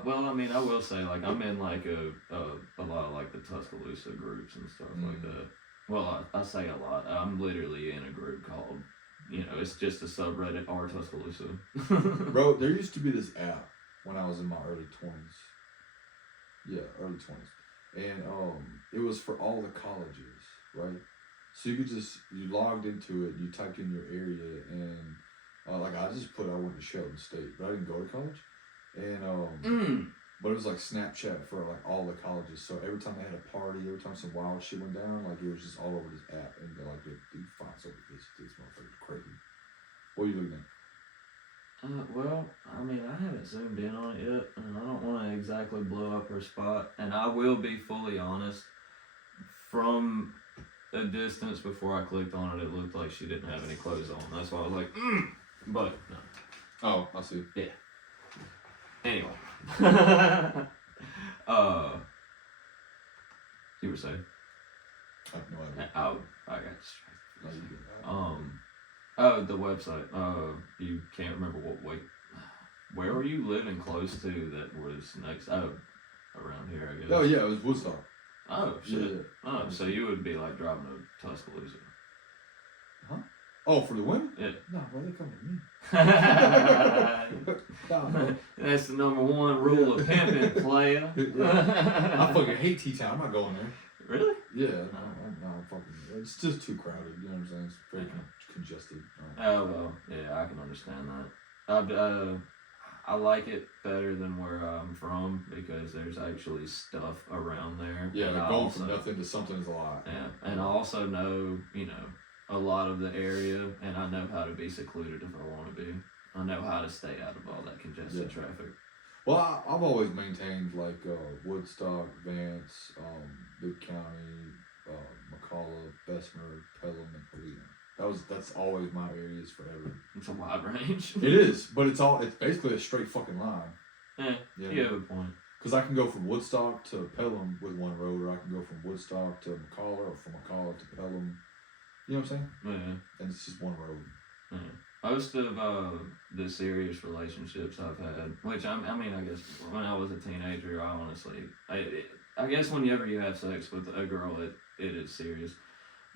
Well, I mean, I will say, like, I'm in like a lot of like the Tuscaloosa groups and stuff like that. Well, I say a lot. I'm literally in a group called, you know, it's just a subreddit r Tuscaloosa. Bro, there used to be this app when I was in my early 20s. Yeah, early 20s. And it was for all the colleges, right? So you logged into it, you typed in your area, and like I just put I went to Shelton State, but I didn't go to college. And but it was like Snapchat for like all the colleges. So every time they had a party, every time some wild shit went down, like it was just all over this app, and they're like, dude, find something this motherfucker's crazy. What are you looking at? Well, I mean, I haven't zoomed in on it yet, and I don't want to exactly blow up her spot. And I will be fully honest, from a distance before I clicked on it, it looked like she didn't have any clothes on. That's why I was like, but no. Oh, I see. Yeah. Anyway. You were saying? I have no idea. I got distracted. Oh, the website. You can't remember where were you living close to that was next? Oh, around here, I guess. Oh yeah, it was Woodstock. Oh shit. Yeah. Oh, so you would be like driving to Tuscaloosa. Huh? Oh, for the women? Yeah. No, why they come to me? No. That's the #1 rule of pimping, playa. I fucking hate T-Town. I'm not going there. Really? Yeah, no, fucking. It's just too crowded. You know what I'm saying? It's very congested. Oh well, yeah, I can understand that. I like it better than where I'm from because there's actually stuff around there. Yeah, and going from nothing to something is a lot. Yeah, and I also know, you know, a lot of the area, and I know how to be secluded if I want to be. I know how to stay out of all that congested traffic. Well, I've always maintained like Woodstock, Vance, Bibb County, McCullough, Bessemer, Pelham, and Helena. That's always my areas forever. It's a wide range. It is, but it's basically a straight fucking line. Yeah, you have a point. Because I can go from Woodstock to Pelham with one road, or I can go from Woodstock to McCullough, or from McCullough to Pelham. You know what I'm saying? Yeah. And it's just one road. Yeah. Most of the serious relationships I've had, which I mean, I guess when I was a teenager, I honestly, I guess whenever you have sex with a girl, it is serious.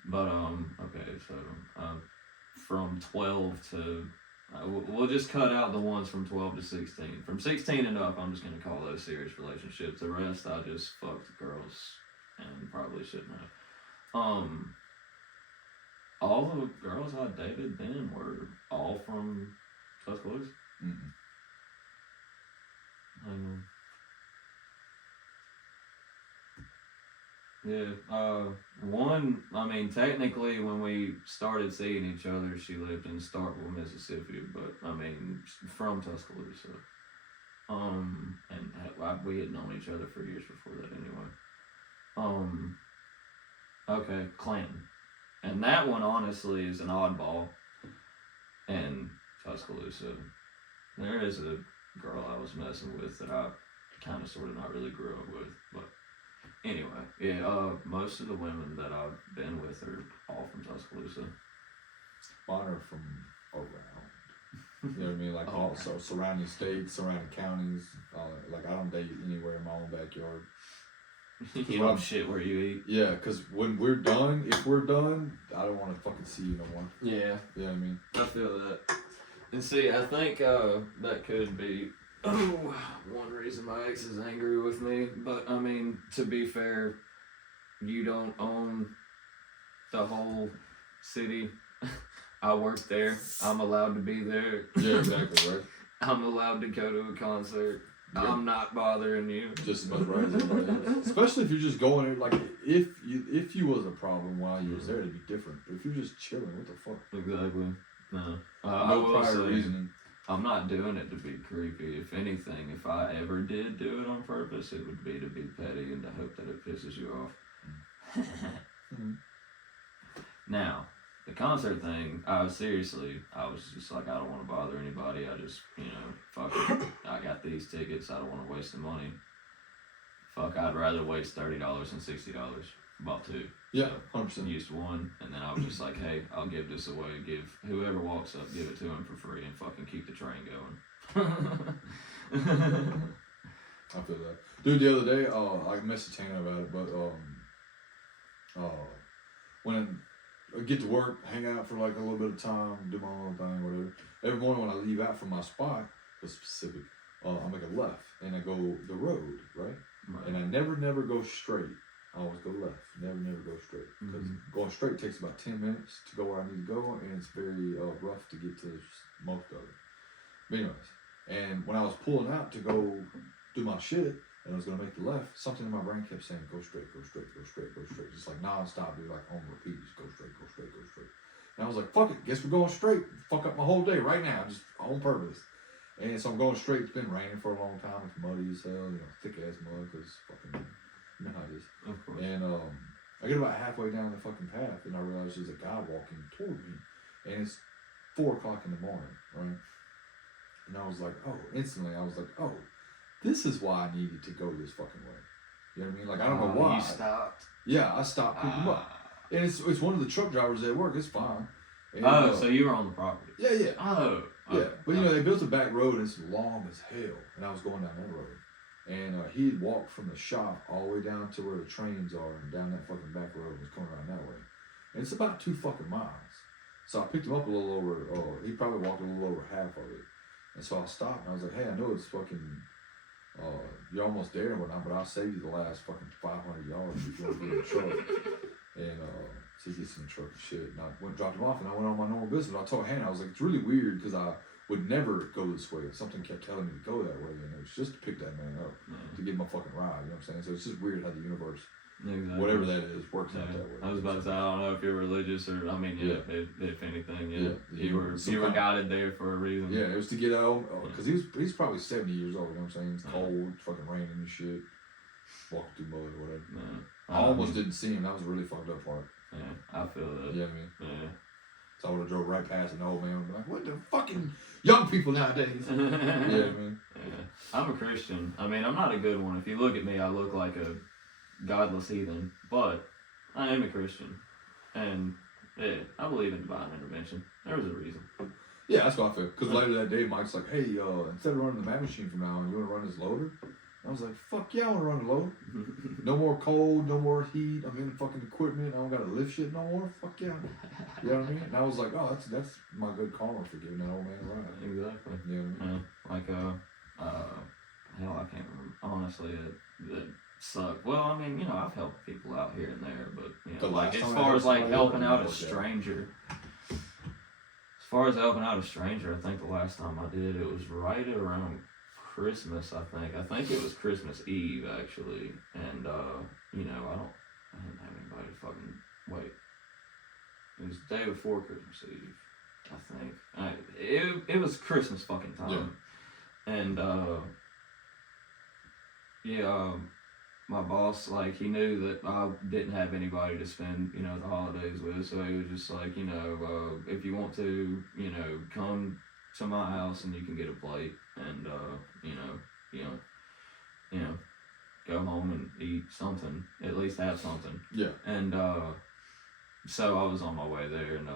But okay, so from 12 to, we'll just cut out the ones from 12 to 16. From 16 and up, I'm just gonna call those serious relationships. The rest, I just fucked girls and probably shouldn't have. All the girls I dated then were all from Tuscaloosa. Mm-hmm. One, I mean, technically when we started seeing each other, she lived in Starkville, Mississippi, but I mean, from Tuscaloosa. And we had known each other for years before that anyway. Okay, Clanton. And that one, honestly, is an oddball in Tuscaloosa. There is a girl I was messing with that I kind of, sort of, not really grew up with. But anyway, yeah, most of the women that I've been with are all from Tuscaloosa. Mine are from around. You know what I mean? Like also surrounding states, surrounding counties. Like I don't date anywhere in my own backyard. You don't shit where you eat. Yeah, because when we're done, if we're done, I don't want to fucking see you no more. Yeah. You know what I mean? I feel that. And see, I think that could be one reason my ex is angry with me. But, I mean, to be fair, you don't own the whole city. I work there. I'm allowed to be there. Yeah, exactly, right? I'm allowed to go to a concert. Yeah. I'm not bothering you. Just as much right as everybody else. Especially if you're just going there, like, if you was a problem while you was there, it'd be different. But if you're just chilling, what the fuck? Exactly. No. No prior reasoning. I'm not doing it to be creepy. If anything, if I ever did do it on purpose, it would be to be petty and to hope that it pisses you off. Now, the concert thing, I was just like, I don't want to bother anybody. I just, fuck it. I got these tickets. I don't want to waste the money. Fuck, I'd rather waste $30 than $60. Bought two. Yeah, 100%. Used one, and then I was just like, hey, I'll give this away. Give whoever walks up, give it to him for free, and fucking keep the train going. I feel that. Dude, the other day, I messaged Tanner about it, but when I get to work, hang out for like a little bit of time, do my own thing, whatever. Every morning when I leave out from my spot, for specific, I make a left and I go the road, right? And I never go straight. I always go left. Never go straight. Because going straight takes about 10 minutes to go where I need to go, and it's very rough to get to most of it. But anyways, and when I was pulling out to go do my shit, and I was gonna make the left, something in my brain kept saying, go straight, go straight, go straight, go straight. Just like non-stop, dude, like on repeat, just go straight, go straight, go straight. And I was like, fuck it, guess we're going straight. Fuck up my whole day right now, just on purpose. And so I'm going straight. It's been raining for a long time. It's muddy as hell, thick ass mud, because fucking, you know how it is. Of course. And I get about halfway down the fucking path, and I realize there's a guy walking toward me, and it's 4 o'clock in the morning, right? And I was like, instantly I was like, this is why I needed to go this fucking way. You know what I mean? Like, I don't know why. You stopped? Yeah, I stopped picking him up. And it's one of the truck drivers at work. It's fine. And, so you were on the property? Yeah. Oh. Yeah, but they built a back road, and it's long as hell, and I was going down that road. And he had walked from the shop all the way down to where the trains are, and down that fucking back road, and was coming around that way. And it's about 2 fucking miles. So I picked him up a little over, he probably walked a little over half of it. And so I stopped, and I was like, hey, I know it's fucking, you're almost there and whatnot, but I'll save you the last fucking 500 yards if you want to get in the truck. And so he gets in the truck and shit. And I dropped him off, and I went on my normal business. I told Hannah, I was like, it's really weird, because I would never go this way. Something kept telling me to go that way, and it was just to pick that man up, to get my fucking ride. You know what I'm saying? So it's just weird how the universe, whatever that is, works out that way. I was about to say, I don't know if you're religious or, I mean, if anything, you were guided there for a reason. Yeah, it was to get out, because he's probably 70 years old. You know what I'm saying? It's cold, fucking raining and shit, walking through mud or whatever. I almost didn't see him. That was a really fucked up part. Yeah, I feel that. Yeah, I mean. Yeah. So I would have drove right past an old man and be like, what the fucking young people nowadays? Yeah, I mean. Yeah. I'm a Christian. I mean, I'm not a good one. If you look at me, I look like a godless heathen. But I am a Christian. And, I believe in divine intervention. There was a reason. Yeah, that's what I feel. Because later that day, Mike's like, hey, instead of running the man machine from now on, you want to run this loader? I was like, fuck yeah, I want to run a load. No more cold, no more heat. I'm in fucking equipment. I don't got to lift shit no more. Fuck yeah. You know what I mean? And I was like, oh, that's my good karma for giving that old man a ride. Exactly. You know what I mean? Hell, I can't remember. Honestly, it sucked. Well, I mean, I've helped people out here and there, but, like, as far as, like, helping out a stranger. As far as helping out a stranger, I think the last time I did, it was right around Christmas, I think. I think it was Christmas Eve, actually. And, I didn't have anybody to fucking wait. It was the day before Christmas Eve, I think. It was Christmas fucking time. Yeah. And, my boss, like, he knew that I didn't have anybody to spend, the holidays with, so he was just like, if you want to, come to my house and you can get a plate and go home and eat something, at least have something. Yeah. And so I was on my way there, and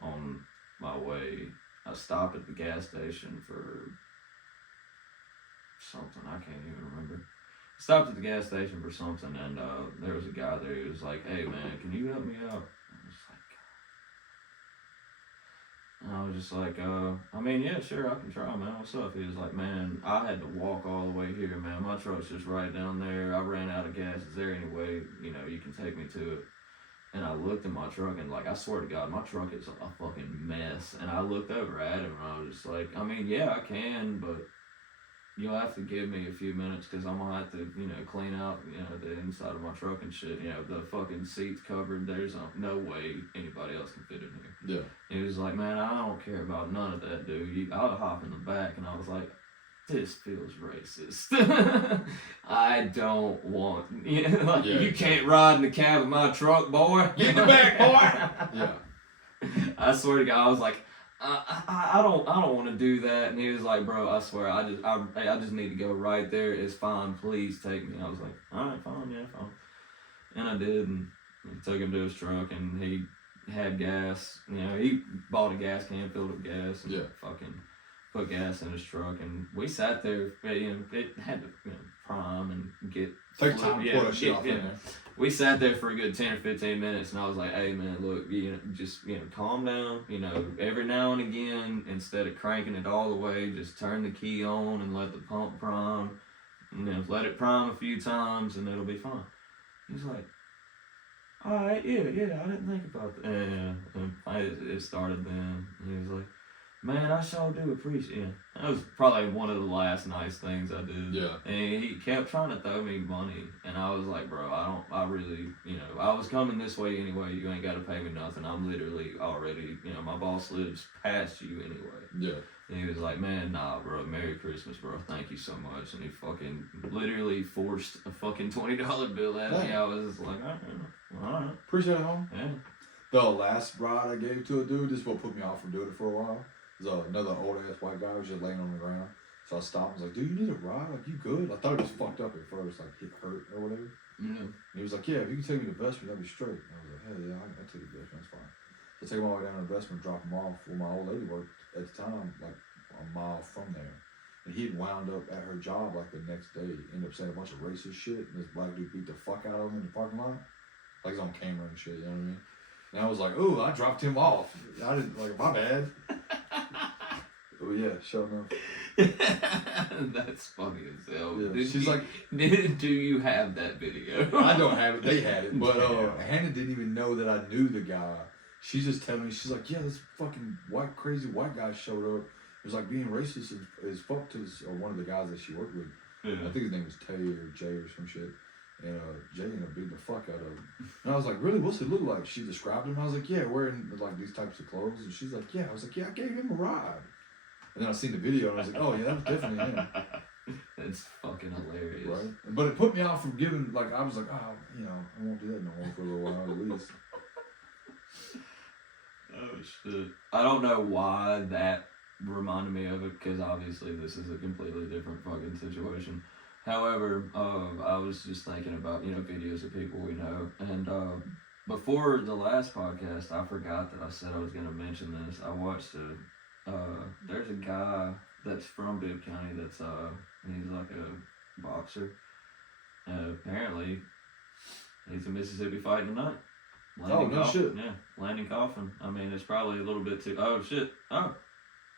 on my way I stopped at the gas station for something I can't even remember. Stopped at the gas station for something, and there was a guy there. He was like, hey man, can you help me out? I was just like, I mean, yeah, sure, I can try, man. What's up? He was like, man, I had to walk all the way here, man. My truck's just right down there. I ran out of gas. Is there any way, you can take me to it? And I looked at my truck, and, like, I swear to God, my truck is a fucking mess. And I looked over at him, and I was just like, I mean, yeah, I can, but you'll have to give me a few minutes, because I'm going to have to, clean out, the inside of my truck and shit. The fucking seat's covered. There's no way anybody else can fit in here. Yeah. He was like, man, I don't care about none of that, dude. I'll hop in the back. And I was like, this feels racist. I don't want, you can't ride in the cab of my truck, boy. Get in the back, boy. Yeah. I swear to God, I was like, I don't want to do that. And he was like, bro, I swear, I just need to go right there. It's fine. Please take me. I was like, all right, fine, yeah, fine. And I did, and I took him to his truck, and he had gas. He bought a gas can, filled up gas, and fucking put gas in his truck. And we sat there. It had to prime and get. Take time to pour that shit off in there. We sat there for a good 10 or 15 minutes, and I was like, hey, man, look, just, calm down. Every now and again, instead of cranking it all the way, just turn the key on and let the pump prime. Let it prime a few times, and it'll be fine. He's like, all right, yeah, I didn't think about that. And it started then. And he was like, man, I sure do appreciate it. That was probably one of the last nice things I did. Yeah. And he kept trying to throw me money. And I was like, bro, I really, I was coming this way anyway. You ain't got to pay me nothing. I'm literally already, my boss lives past you anyway. Yeah. And he was like, man, nah, bro, Merry Christmas, bro. Thank you so much. And he fucking literally forced a fucking $20 bill at me. I was just like, all right. Appreciate it, homie. Yeah. The last ride I gave to a dude, this is what put me off from doing it for a while. There's another old ass white guy who was just laying on the ground. So I stopped and was like, dude, you need a ride? Like, you good? I thought it was fucked up at first, like it hurt or whatever. Mm-hmm. And he was like, yeah, if you can take me to Vestment, that'd be straight. And I was like, hell yeah, I'll take you to Vestment, that's fine. So I take him all the way down to Vestment, drop him off where my old lady worked at the time, like a mile from there. And he had wound up at her job like the next day, ended up saying a bunch of racist shit, and this black dude beat the fuck out of him in the parking lot. Like, he's on camera and shit, you know what I mean? And I was like, ooh, I dropped him off. I didn't, like, my bad. Oh yeah, sure enough. That's funny as hell. Yeah, she's like, do you have that video? I don't have it. They had it, but Hannah didn't even know that I knew the guy. She's just telling me, she's like, yeah, this fucking crazy white guy showed up, was like being racist as fuck to one of the guys that she worked with. Yeah. I think his name was Tay or Jay or some shit. And Jay ended up beating the fuck out of him. And I was like, really, what's it look like? She described him. I was like, yeah, wearing like these types of clothes. And she's like, yeah. I was like, yeah, I gave him a ride. And then I seen the video and I was like, oh yeah, that was definitely him. That's fucking hilarious. Right? But it put me off from giving, like, I was like, oh, you know, I won't do that no more for a little while at least. Oh shit. I don't know why that reminded me of it, because obviously this is a completely different fucking situation. However, I was just thinking about, videos of people we know, and before the last podcast, I forgot that I said I was going to mention this. I watched there's a guy that's from Bibb County that's, he's like a boxer. Apparently, he's in Mississippi fighting tonight. Shit. Yeah, Landon Coffin. I mean, it's probably a little bit too. Oh shit! Oh,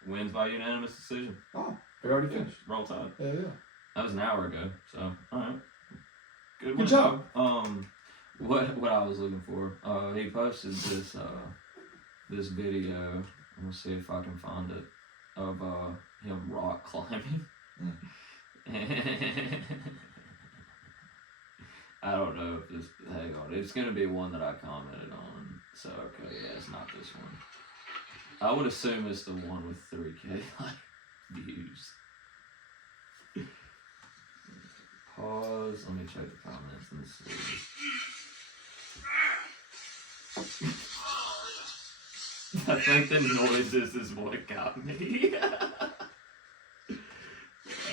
wins by unanimous decision. Oh, they already finished. Roll Tide. Yeah. That was an hour ago. So, all right. Good job. What I was looking for? He posted this video. I'm gonna see if I can find it of him rock climbing. I don't know if this. Hang on, it's gonna be one that I commented on. So okay, yeah, it's not this one. I would assume it's the one with 3K views. Pause. Let me check the comments and see. I think the noises is what got me.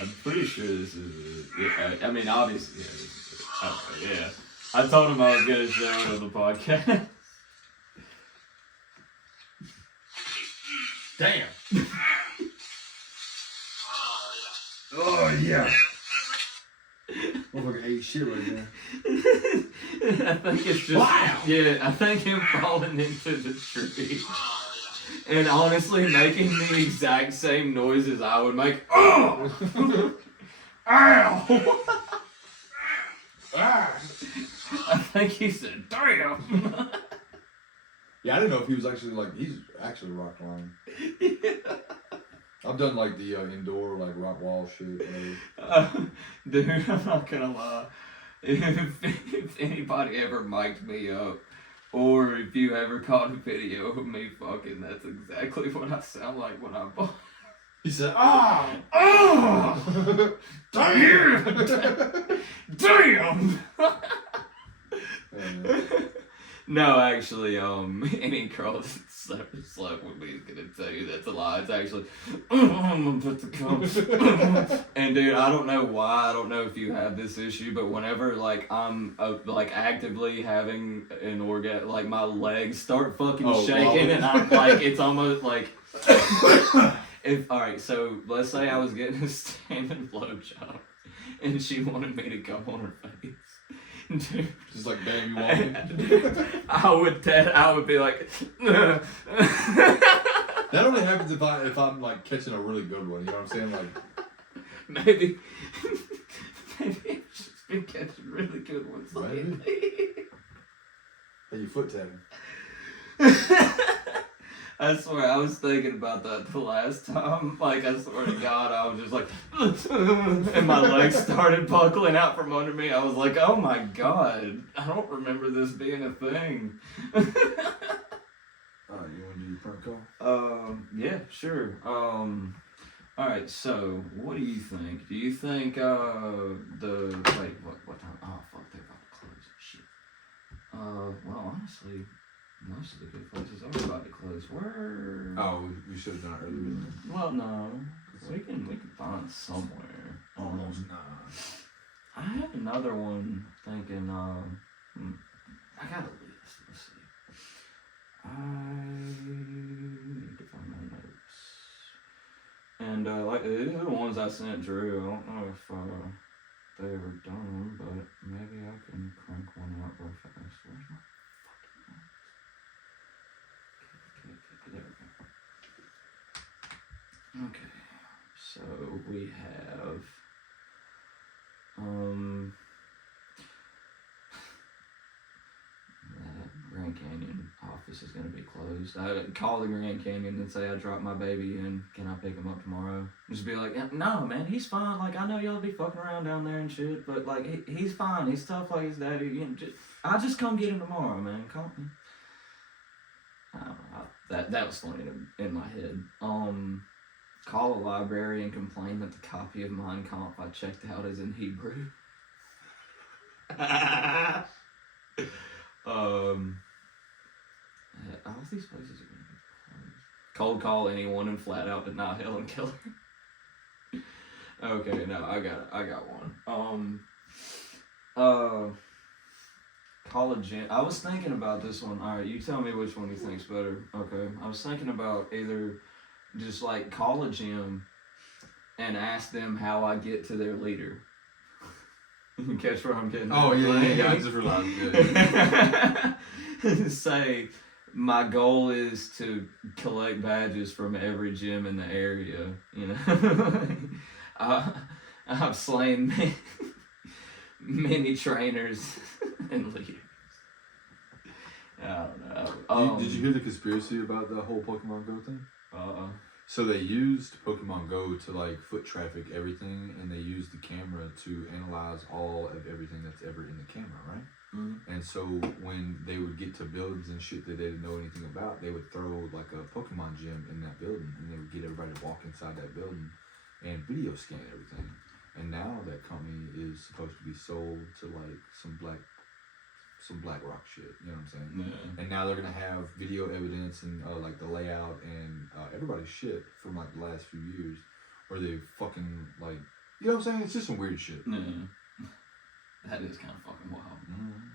I'm pretty sure this is it. Yeah, I mean, obviously, yeah, this is it. Okay, yeah. I told him I was going to show it on the podcast. Damn. Oh, yeah. Motherfucker ate shit right there. I think it's just... Wow! Yeah, I think him falling into the tree. And honestly, making the exact same noises I would make. Oh! Ow! I think he said, damn! Yeah, I didn't know if he was actually he's actually rock climbing. Yeah. I've done the indoor rock wall shit. Dude, I'm not gonna lie. If anybody ever mic'd me up, or if you ever caught a video of me fucking, that's exactly what I sound like when I bought. He said, damn! Damn! No, actually, any girl that slept with me is gonna tell you that's a lie. It's actually, I'm about to come. And dude, I don't know why. I don't know if you have this issue, but whenever I'm actively having an orgasm, my legs start fucking shaking, and I'm it's almost like. Alright, so let's say I was getting a standing blowjob, and she wanted me to come on her face. Dude, just damn, you want me? I would be like. That only happens if I'm catching a really good one. You know what I'm saying? Maybe I've just been catching really good ones lately. Hey, you foot tapping. I swear, I was thinking about that the last time. I swear to God, I was just and my legs started buckling out from under me. I was like, oh my God, I don't remember this being a thing. Alright, you want to do your prank call? Yeah, sure. Alright, so, what do you think? Do you think, wait, what time? Oh, fuck, they're about to close. Shit. Well, honestly, most of the good places are about to close. Where? Oh, we should have done it earlier. Well, no. We can find somewhere. Almost not. I have another one thinking, I got a list. Let's see. I need to find my notes. And, these are the ones I sent Drew. I don't know if, they ever done them, but maybe I can crank one out real fast. Where's my fucking notes? There we go. Okay, so we have that Grand Canyon off office is gonna be closed. I call the Grand Canyon and say I dropped my baby in. Can I pick him up tomorrow? Just be like, no, man, he's fine. Like, I know y'all be fucking around down there and shit, but like, he's fine. He's tough like his daddy. You know, I'll just come get him tomorrow, man. Call me. I don't know. That was funny in my head. Call a library and complain that the copy of Mein Kampf I checked out is in Hebrew. All these places are gonna be closed. Cold call anyone and flat out deny Helen Keller. Okay, no, I got one. Call a gym. I was thinking about this one. All right, you tell me which one you think's better. Okay, I was thinking about either just like call a gym and ask them how I get to their leader. You catch where I'm getting? Oh yeah, I just realized. Yeah. Say my goal is to collect badges from every gym in the area. You know, I've slain many trainers and leaders. I don't know. Did you hear the conspiracy about the whole Pokemon Go thing? So they used Pokemon Go to like foot traffic everything, and they used the camera to analyze all of everything that's ever in the camera, right? Mm-hmm. And so when they would get to buildings and shit that they didn't know anything about, they would throw like a Pokemon gym in that building, and they would get everybody to walk inside that building and video scan everything. And now that company is supposed to be sold to like some black rock shit, you know what I'm saying? Yeah. And now they're gonna have video evidence and like the layout and everybody's shit from like the last few years, where they fucking like, you know what I'm saying? It's just some weird shit. Yeah. That is kind of fucking wild. Mm-hmm.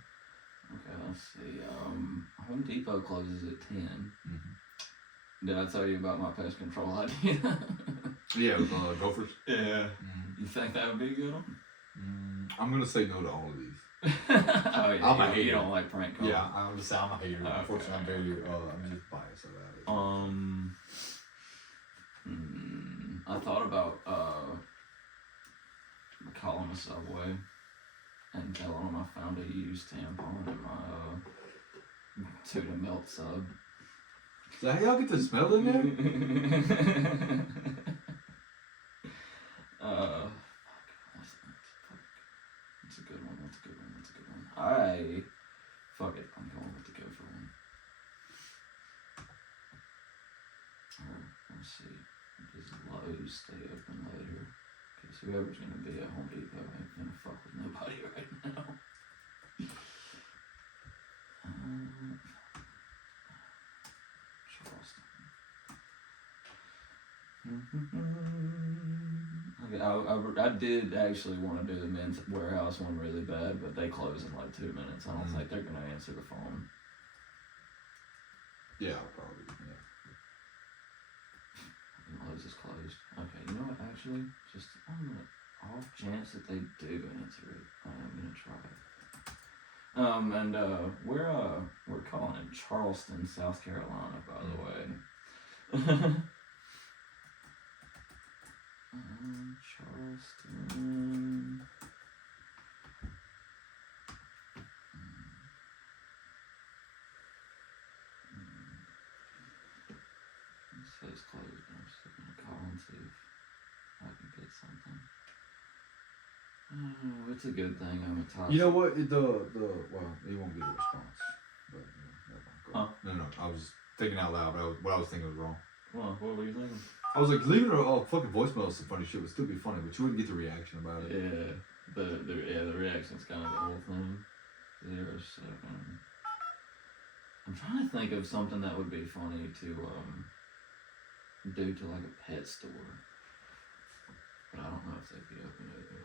Okay, let's see. Home Depot closes at 10. Mm-hmm. Did I tell you about my pest control idea? Yeah, with gophers. Yeah. Mm-hmm. You think that would be a good one? I'm gonna say no to all of these. Oh yeah, I'm a hater. You don't like prank calls. Yeah, I'm gonna say I'm a hater. Okay. Unfortunately, I'm just biased about it. I thought about calling a Subway and telling them I found a used tampon in my tuna melt sub. Is that how y'all get the smell in there? That's a good one. Fuck it, I'm going with the gopher one. Let's see. Does Lowe's stay open later? Because whoever's gonna be at Home Depot ain't gonna fuck with nobody right now. Charleston. Okay, I did actually want to do the men's warehouse one really bad, but they close in like 2 minutes. I don't think they're gonna answer the phone. Yeah, probably. Yeah. Lowe's is closed. Okay, you know what? Actually, just on the off chance that they do answer it, I am gonna try it. And we're calling it Charleston, South Carolina, by the way. Charleston. It says closed. I'm just gonna call and see if I can get something. Oh, it's a good thing I'm a top. You know what? Well, you won't get a response. But never mind. No, I was thinking out loud, but what I was thinking was wrong. Well, what were you thinking? I was like, leaving a fucking voicemail is some funny shit would still be funny, but you wouldn't get the reaction about it. Yeah, the reaction's kind of the whole thing. 07. I'm trying to think of something that would be funny to do to like a pet store, but I don't know if they'd be open either.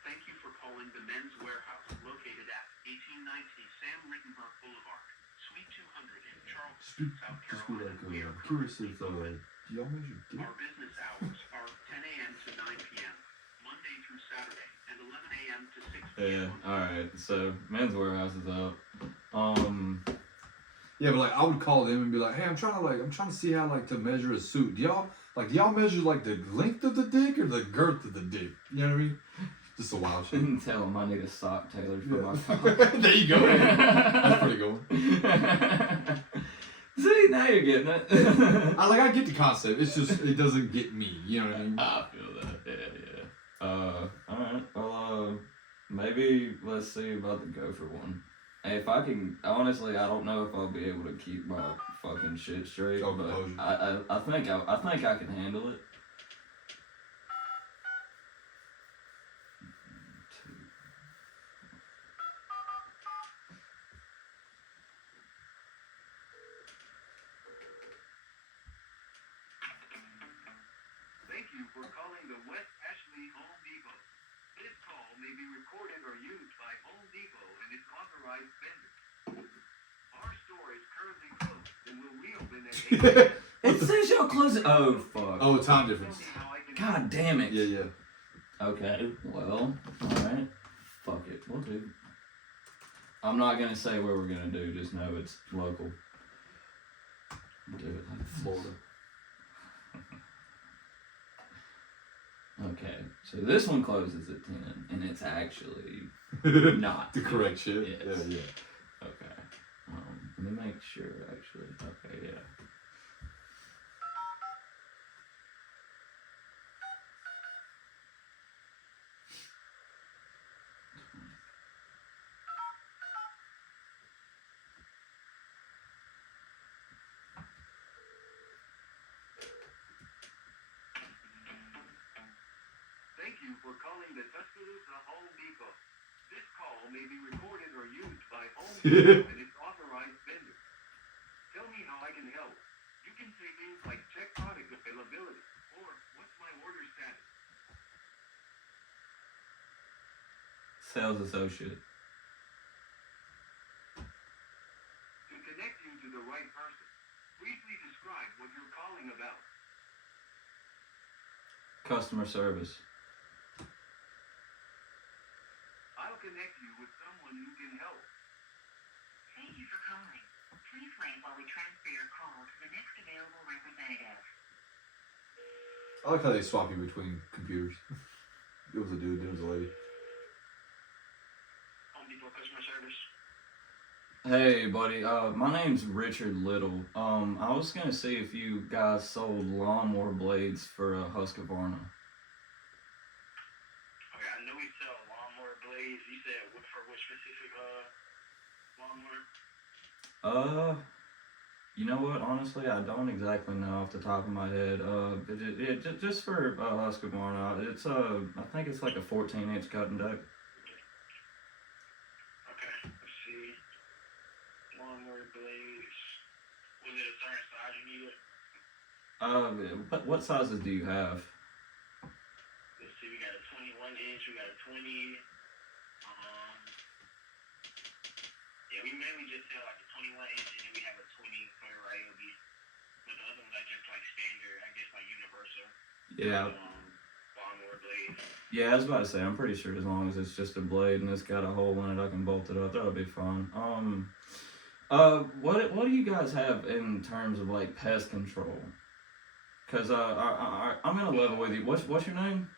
Thank you for calling the Men's Warehouse, located at 1890 Sam Rittenberg Boulevard, Suite 200 in Charleston, South Just be Carolina. like, We are I'm curious if, currently open. do y'all measure dick? Our business hours are 10 a.m. to 9 p.m., Monday through Saturday, and 11 a.m. to 6 p.m. Yeah, alright, so Men's Warehouse is up. Yeah, but like I would call them and be like, hey, I'm trying to see how like to measure a suit. Do y'all measure like the length of the dick or the girth of the dick? You know what I mean? Just a wild shit. And tell them I need a sock tailored for my car. There you go. That's pretty good. See, now you're getting it. I get the concept. It's just it doesn't get me. You know what I mean? I feel that. Yeah. Alright. Well, maybe let's see about the gopher one. If I can, honestly, I don't know if I'll be able to keep my fucking shit straight, but I think I can handle it. Thank you for calling the West Ashley Home Depot. This call may be recorded or used by Home Depot and its authorized vendors. Our store is currently closed and will reopen at 8 It says y'all close it. Oh, fuck. Oh, time difference. God damn it. Yeah. Okay, well, alright. Fuck it. We'll do. I'm not gonna say where we're gonna do, just know it's local. We'll do it like Florida. Okay, so this one closes at 10, and it's actually not. The correct shit? Yes. Yeah. Okay. Let me make sure, actually. Okay, yeah. Thank you for calling the Tuscaloosa Home Depot. This call may be recorded or used by Home Depot and its authorized vendors. Tell me how I can help. You can say things like check product availability or what's my order status. Sales associate. To connect you to the right person, briefly describe what you're calling about. Customer service. I'll connect you with someone who can help. Thank you for calling. Please wait while we transfer your call to the next available representative. I like how they swap you between computers. It was a dude, it was a lady. Home Depot customer service. Hey, buddy. My name's Richard Little. I was gonna see if you guys sold lawnmower blades for Husqvarna. Okay, I know we sell lawnmower blades. You said for which specific lawnmower? You know what? Honestly, I don't exactly know off the top of my head. Just for Husqvarna. It's I think it's like a 14-inch cutting deck. Okay, let's see. Lawnmower blades. Was it a certain size you needed? What sizes do you have? Let's see, we got a 21-inch, we got a 20. Yeah, we mainly just sell like a 21-inch, and then we have a 20 for Ryobi. But the other ones are just like standard, I guess like universal. Yeah. Lawnmower blades. Yeah, I was about to say, I'm pretty sure as long as it's just a blade and it's got a hole in it, I can bolt it up. That'll be fine. What do you guys have in terms of like pest control? Cause I'm gonna level with you. What's your name?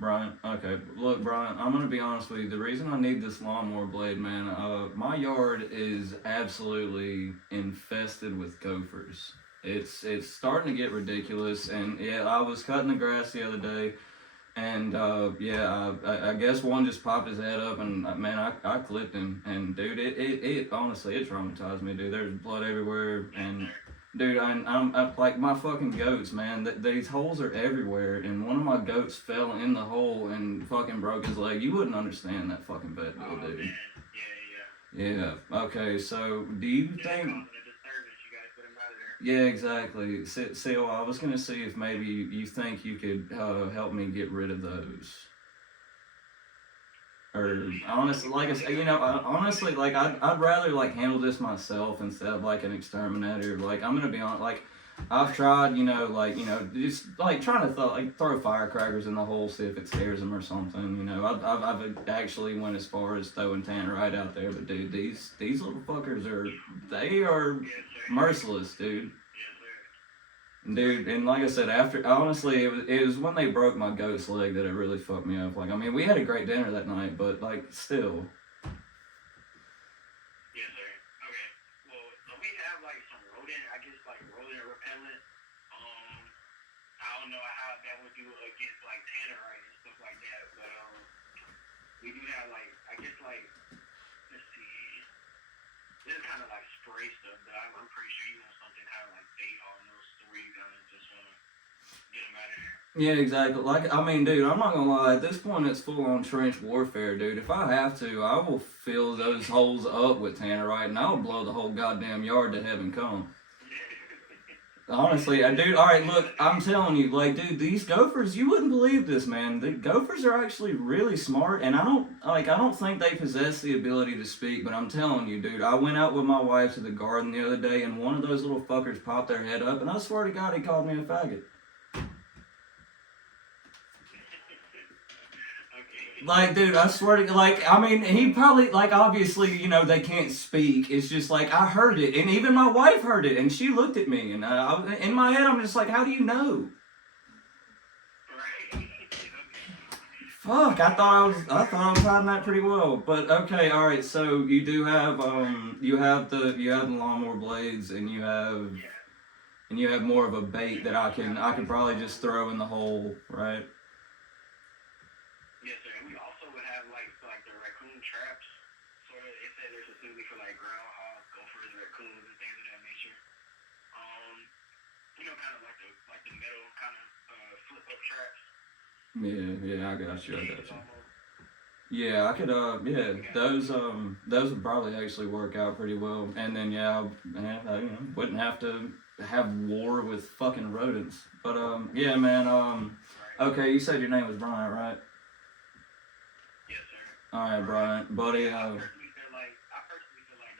Brian. Brian. Okay. Look, Brian, I'm gonna be honest with you. The reason I need this lawnmower blade, man, my yard is absolutely infested with gophers. It's starting to get ridiculous, and yeah, I was cutting the grass the other day, and I guess one just popped his head up, and man, I clipped him, and dude, it honestly, it traumatized me, dude. There's blood everywhere, and dude, I'm like my fucking goats, man. These holes are everywhere, and one of my goats fell in the hole and fucking broke his leg. You wouldn't understand that fucking vet bill, dude. Man. Yeah. Okay. So, do you think? Yeah, exactly. See, I was gonna see if maybe you think you could help me get rid of those. Or honestly, like honestly, like I'd rather like handle this myself instead of like an exterminator. Like I'm gonna be honest, like I've tried, just like trying to throw firecrackers in the hole, see if it scares them or something. I've actually went as far as throwing tannerite out there, but dude, these little fuckers are merciless, dude. Dude, and like I said, honestly, it was when they broke my goat's leg that it really fucked me up. Like, I mean, we had a great dinner that night, but, like, still. Yes, sir. Okay. Well, so we have like some rodent, I guess like rodent repellent. I don't know how that would do against like tannerite and stuff like that, but we do have like, I guess like, let's see, this is kind of like spray stuff, but I'm pretty sure you want something kind of like bait on those three guns, just want to get them out of there. Yeah, exactly. Like, I mean, dude, I'm not gonna lie. At this point, it's full-on trench warfare, dude. If I have to, I will fill those holes up with tannerite, and I'll blow the whole goddamn yard to heaven come. Honestly, dude, alright, look, I'm telling you, like, dude, these gophers, you wouldn't believe this, man. The gophers are actually really smart, and I don't think they possess the ability to speak, but I'm telling you, dude, I went out with my wife to the garden the other day, and one of those little fuckers popped their head up, and I swear to God, he called me a faggot. Like, dude, I swear to, like, I mean, he probably, like, obviously, you know, they can't speak. It's just, like, I heard it, and even my wife heard it, and she looked at me, and in my head, I'm just like, how do you know? Fuck, I thought I was hiding that pretty well. But, okay, alright, so you do have, you have the lawnmower blades, and you have more of a bait that I can probably just throw in the hole, right? Yes, sir. And we also would have like the raccoon traps. Sort of, it said they're specifically for like groundhog, gophers, raccoons, and things of that nature. You know, kind of like the metal kind of flip up traps. Yeah, I got you. Yeah, I could, those would probably actually work out pretty well. And then, I wouldn't have to have war with fucking rodents. But, yeah, man, okay, you said your name was Brian, right? Yes, sir. Alright, Brian, buddy, I personally feel like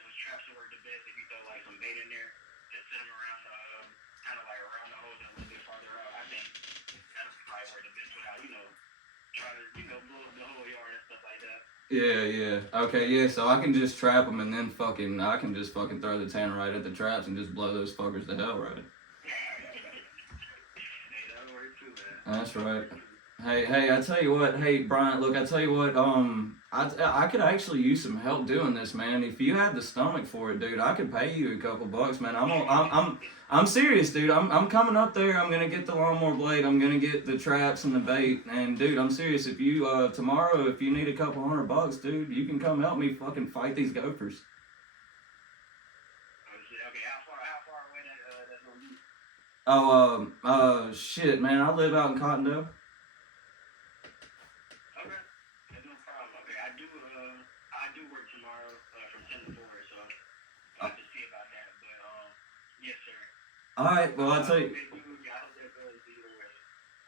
those traps would work the best if you throw like some bait in there, just set them around kind of like around the holes and a little bit farther out. I think that'll probably work the best without, try to, blow up the whole yard and stuff like that. Yeah. Okay, yeah, so I can just trap them and then I can just fucking throw the tannerite at the traps and just blow those fuckers to hell, right? Hey, that'll work too, man. That's right. Hey, I tell you what, hey, Brian, look, I tell you what, I could actually use some help doing this, man. If you had the stomach for it, dude, I could pay you a couple bucks, man. I'm serious, dude. I'm coming up there. I'm gonna get the lawnmower blade. I'm gonna get the traps and the bait. And dude, I'm serious. If you tomorrow, if you need a couple $100, dude, you can come help me fucking fight these gophers. Okay, how far away that's gonna be? Shit, man. I live out in Cottondale. I do work tomorrow from 10 to 4, so I'll have to see about that. But, yes, sir. Alright, well, I'll tell you.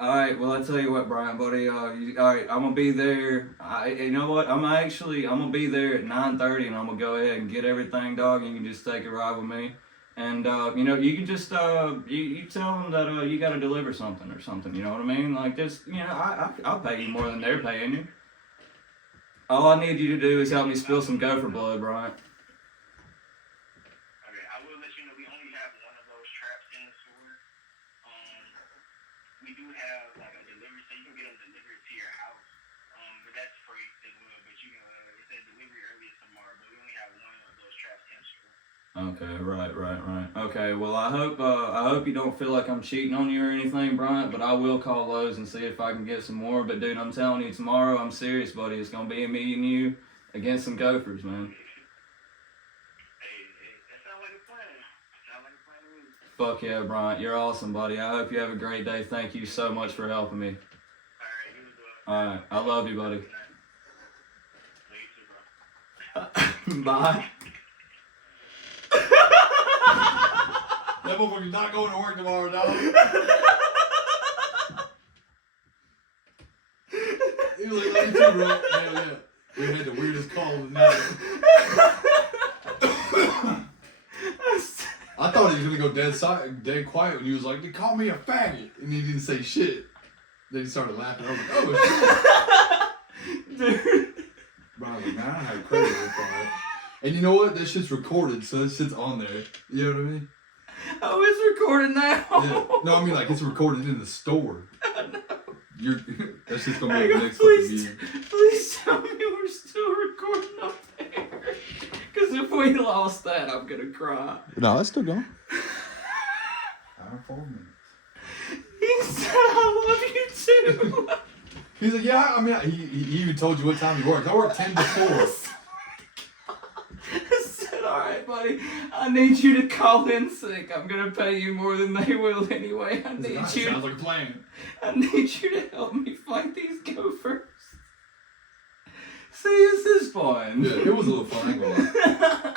Alright, well, I'll tell you what, Brian, buddy. Alright, I'm gonna be there. You know what? I'm gonna be there at 9:30, and I'm gonna go ahead and get everything, dog, and you can just take a ride with me. And, you can just, you tell them that, you gotta deliver something or something, you know what I mean? Like, just, I'll pay you more than they're paying you. All I need you to do is help me spill some gopher blood, Brian. Okay, I will let you know we only have one of those traps in the store. We do have like a delivery, so you can get them delivered to your house. But that's free as well. But you can, it says delivery earliest tomorrow, but we only have one of those traps in the store. Okay, right. Okay, well, I hope you don't feel like I'm cheating on you or anything, Bryant, but I will call Lowe's and see if I can get some more. But, dude, I'm telling you, tomorrow, I'm serious, buddy. It's going to be me and you against some gophers, man. Hey, that sounds like a plan. To me. Fuck yeah, Bryant. You're awesome, buddy. I hope you have a great day. Thank you so much for helping me. Alright, I love you, buddy. Bye. That motherfucker's not going to work tomorrow, dog. He was like, "Love you too, bro." Hell yeah. We had the weirdest call of the night. I thought he was gonna go dead quiet when he was like, "They call me a faggot," and he didn't say shit. Then he started laughing. I was like, "Oh shit." Dude. Bro, I was like, "Man, I don't have credit for that." And you know what? That shit's recorded, so that shit's on there. You know what I mean? Oh, it's recording now. Yeah. No, I mean like it's recorded in the store. That's just gonna be Hang the on, next fucking please, video. please tell me we're still recording up there. Because if we lost that, I'm gonna cry. No, it's still going. Hour 4 minutes. He said, "I love you too." He's like, yeah. I mean, he even told you what time he works. I work 10 to 4. I said, "All right, buddy. I need you to call in sick. I'm gonna pay you more than they will anyway. I need you. Sounds like a plan. I need you to help me fight these gophers." See, this is fun. Yeah, it was a little fun. I ain't gonna lie.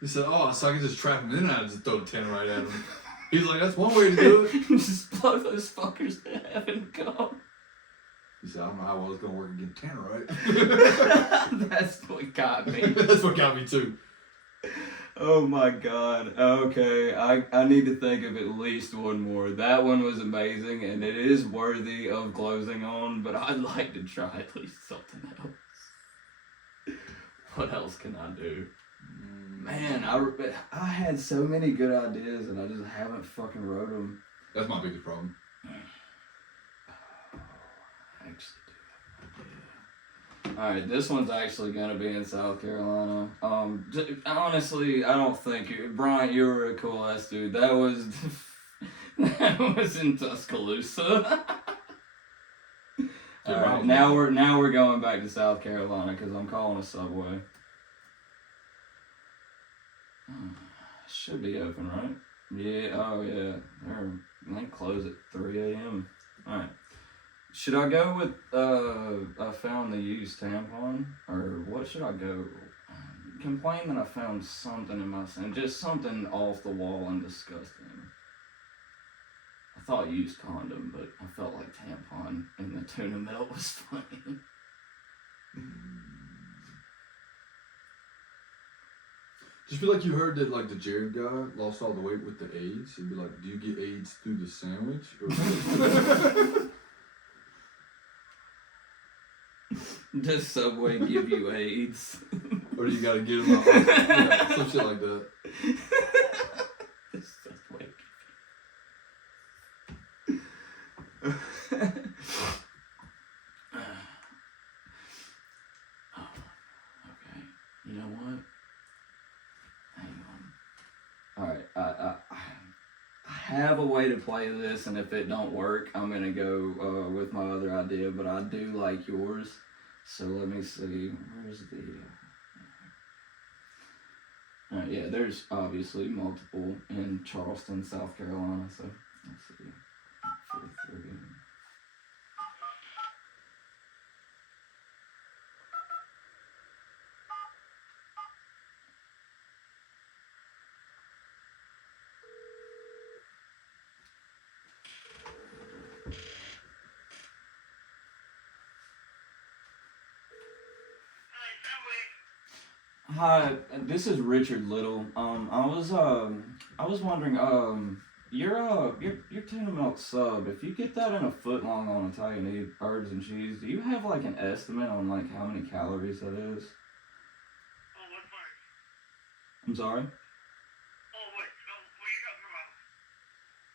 He said, "Oh, so I can just trap him in and I just throw the 10 right at him." He's like, "That's one way to do it." Just blow those fuckers to heaven, go. He said, "I don't know how well it's gonna work against Tanner, right?" That's what got me. That's what got me too. Oh my god. Okay, I need to think of at least one more. That one was amazing and it is worthy of closing on, but I'd like to try at least something else. What else can I do? Man, I had so many good ideas and I just haven't fucking wrote them. That's my biggest problem. I actually do have an idea. Alright, this one's actually gonna be in South Carolina. Honestly, I don't think Bryant, you were a cool ass dude. That was in Tuscaloosa. Alright, now we're going back to South Carolina because I'm calling a Subway. Should be open, right? Yeah, oh yeah. They close at 3 a.m. Alright. Should I go with, I found the used tampon? Or what should I go? Complain that I found something in my sand. Just something off the wall and disgusting. I thought used condom, but I felt like tampon in the tuna melt was funny. Just feel like you heard that like the Jared guy lost all the weight with the AIDS. He'd be like, "Do you get AIDS through the sandwich?" Or Does Subway give you AIDS? or do you gotta get him out? Yeah, some shit like that. Does Subway Okay. You know what? Hang on. Alright, I have a way to play this, and if it don't work, I'm gonna go with my other idea, but I do like yours. So let me see. Where's the... Alright, yeah, there's obviously multiple in Charleston, South Carolina, so let's see. 4-3. Hi, this is Richard Little. I was wondering, your tuna melt sub, if you get that in a foot long on Italian herbs and cheese, do you have like an estimate on like how many calories that is? Oh, what part? I'm sorry? Oh, what are you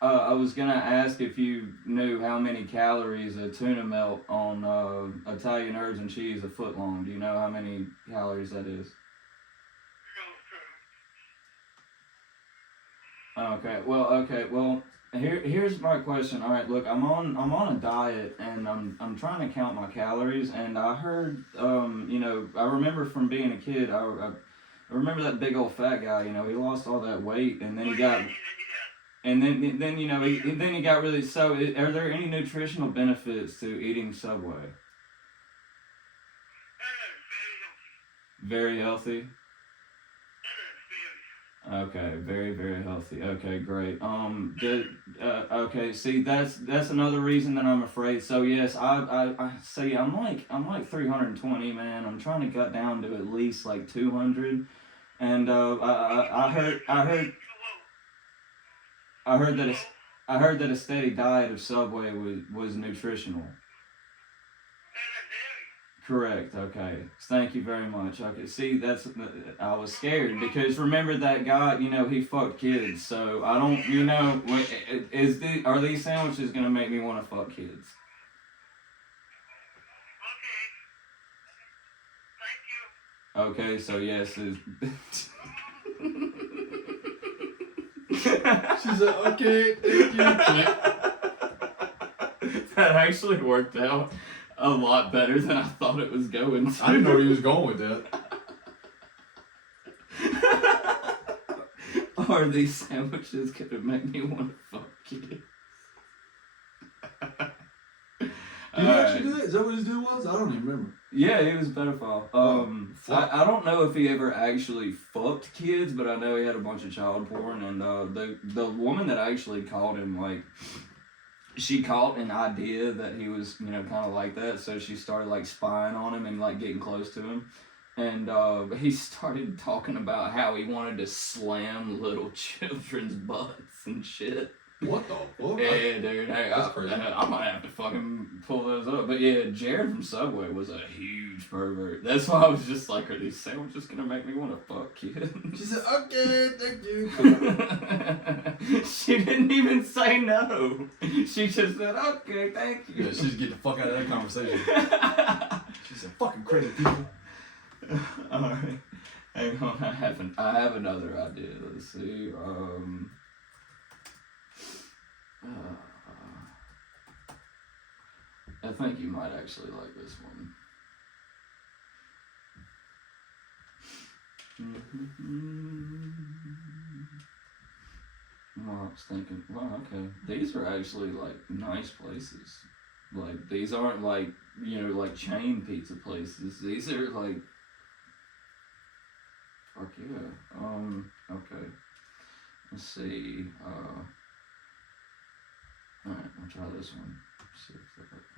talking about? I was gonna ask if you knew how many calories a tuna melt on Italian herbs and cheese a foot long. Do you know how many calories that is? Okay, well, here's my question. All right, look, I'm on a diet and I'm trying to count my calories, and I heard, I remember from being a kid, I remember that big old fat guy, he lost all that weight, and then he got, and then he got really, so are there any nutritional benefits to eating Subway? Very healthy? Okay, very, very healthy. Okay, great. Okay, see, that's another reason that I'm afraid. So yes, I see. I'm like 320, man. I'm trying to cut down to at least like 200, and I heard that a steady diet of Subway was nutritional. Correct. Okay. Thank you very much. I could see I was scared because remember that guy. He fucked kids. So I don't. Are these sandwiches gonna make me want to fuck kids? Okay. Thank you. Okay. So yes. She said, okay, thank you. That actually worked out a lot better than I thought it was going to. I didn't know where he was going with that. Are these sandwiches gonna make me want to fuck kids? Did he actually do that? Is that what his deal was? I don't even remember. Yeah, he was a pedophile. I don't know if he ever actually fucked kids, but I know he had a bunch of child porn. And the woman that actually called him, like, she caught an idea that he was, kind of like that. So she started like spying on him and like getting close to him. And he started talking about how he wanted to slam little children's butts and shit. What the fuck? Yeah, dude. Hey, That's crazy. I might have to fucking pull those up. But yeah, Jared from Subway was a huge pervert. That's why I was just like, are these sandwiches gonna make me want to fuck kids? She said, okay, thank you. She didn't even say no. She just said, okay, thank you. Yeah, she just get the fuck out of that conversation. She said, fucking crazy people. Alright. Hang on, I have another idea. Let's see. I think you might actually like this one. Well, I was thinking, wow, okay. These are actually like nice places. Like, these aren't like, like chain pizza places. These are like, fuck yeah. Okay. Let's see. Alright, I'll try this one. See if that works.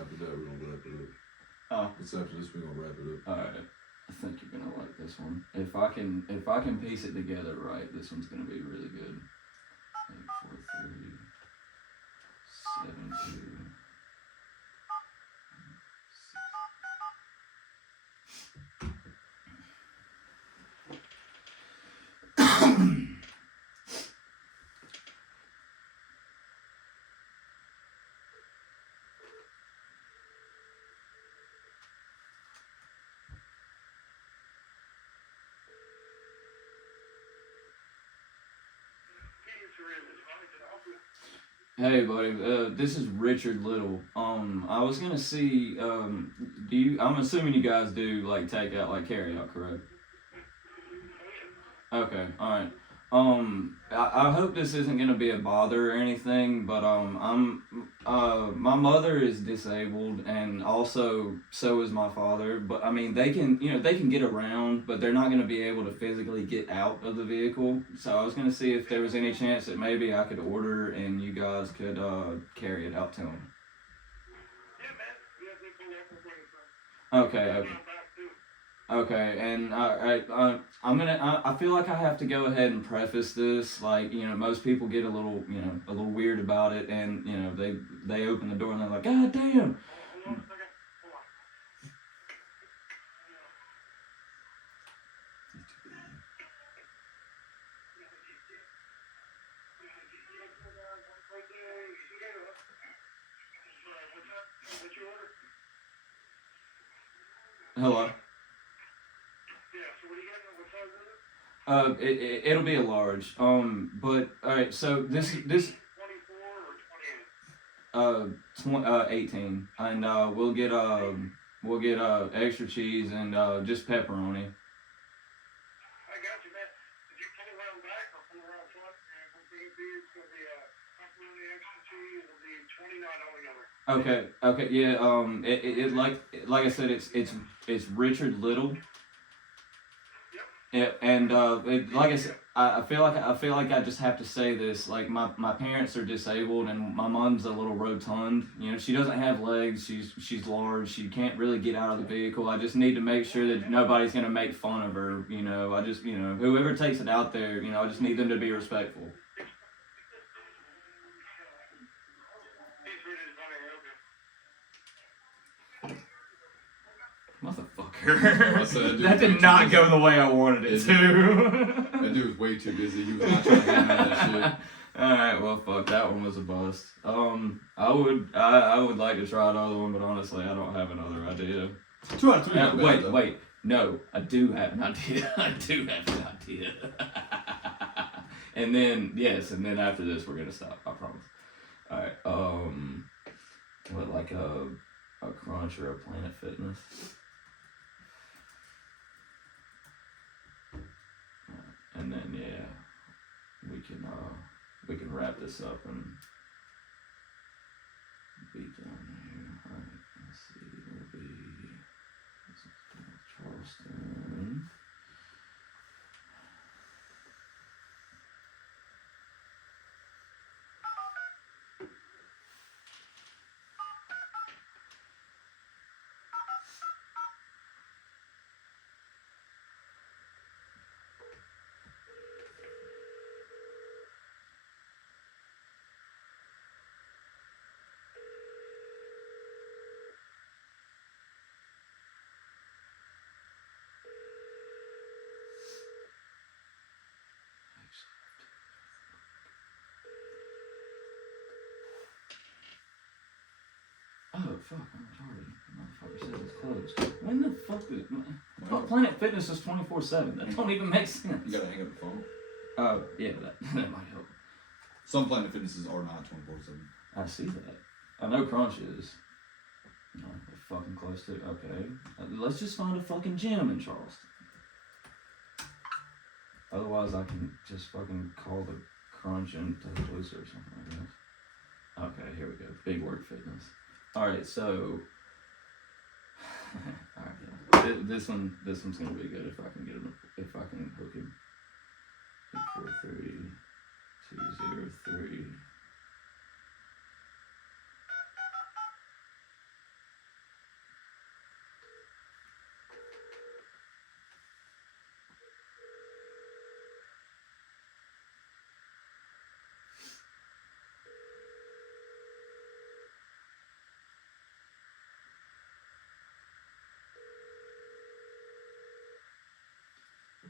After that, we're gonna wrap it up. Oh. It's after this, we're gonna wrap it up. Alright. I think you're gonna like this one. If I can piece it together right, this one's gonna be really good. 8, 4, 3, 7, 2. Hey, buddy. This is Richard Little. I was gonna see. I'm assuming you guys do like takeout, like carry out, correct? Okay. All right. I hope this isn't gonna be a bother or anything, but my mother is disabled, and also so is my father. But I mean, they can get around, but they're not gonna be able to physically get out of the vehicle. So I was gonna see if there was any chance that maybe I could order and you guys could carry it out to them. Yeah, man. Yeah, they pull up and bring it Okay. back. Okay. Okay, and I feel like I have to go ahead and preface this. Like, most people get a little weird about it, and they open the door and they're like, God damn. Hold on a second. Hold on. What's your order? Hello. Yeah, so what do you got? What size is it? It'll be a large. But all right. So this 24 or 28? 18, and we'll get extra cheese and just pepperoni. I got you, man. Did you pull around back or pull around front? And we'll bring it to you. It's going to be pepperoni, extra cheese. It'll be 29 altogether. Okay, yeah. Like I said, it's Richard Little. Yep. Like I said, I feel like I just have to say this. Like my parents are disabled, and my mom's a little rotund. You know, she doesn't have legs. She's large. She can't really get out of the vehicle. I just need to make sure that nobody's gonna make fun of her. You know, I just whoever takes it out there, I just need them to be respectful. Motherfucker. That did not go the way I wanted it to. That dude was way too busy. He was not trying to get into that shit. Alright, well fuck, that one was a bust. I would like to try another one, but honestly I don't have another idea. 2 out of 3. Wait, no, I do have an idea. I do have an idea. and then after this we're gonna stop, I promise. Alright, what, like a Crunch or a Planet Fitness? And then we can wrap this up and be done here. Alright, let's see, it'll be Charleston. Oh fuck, I'm retarded. Motherfucker says it's closed. When the fuck is Planet Fitness is 24/7? That don't even make sense. You gotta hang up the phone. Yeah, that might help. Some Planet Fitnesses are not 24/7. I see that. I know Crunch is. No, they're fucking close to. Okay, let's just find a fucking gym in Charleston. Otherwise, I can just fucking call the Crunch and Tuscaloosa or something like that. Okay, here we go. Big Word Fitness. Alright, so alright, yeah. This one's gonna be good if I can get him, if I can hook him. 843-203.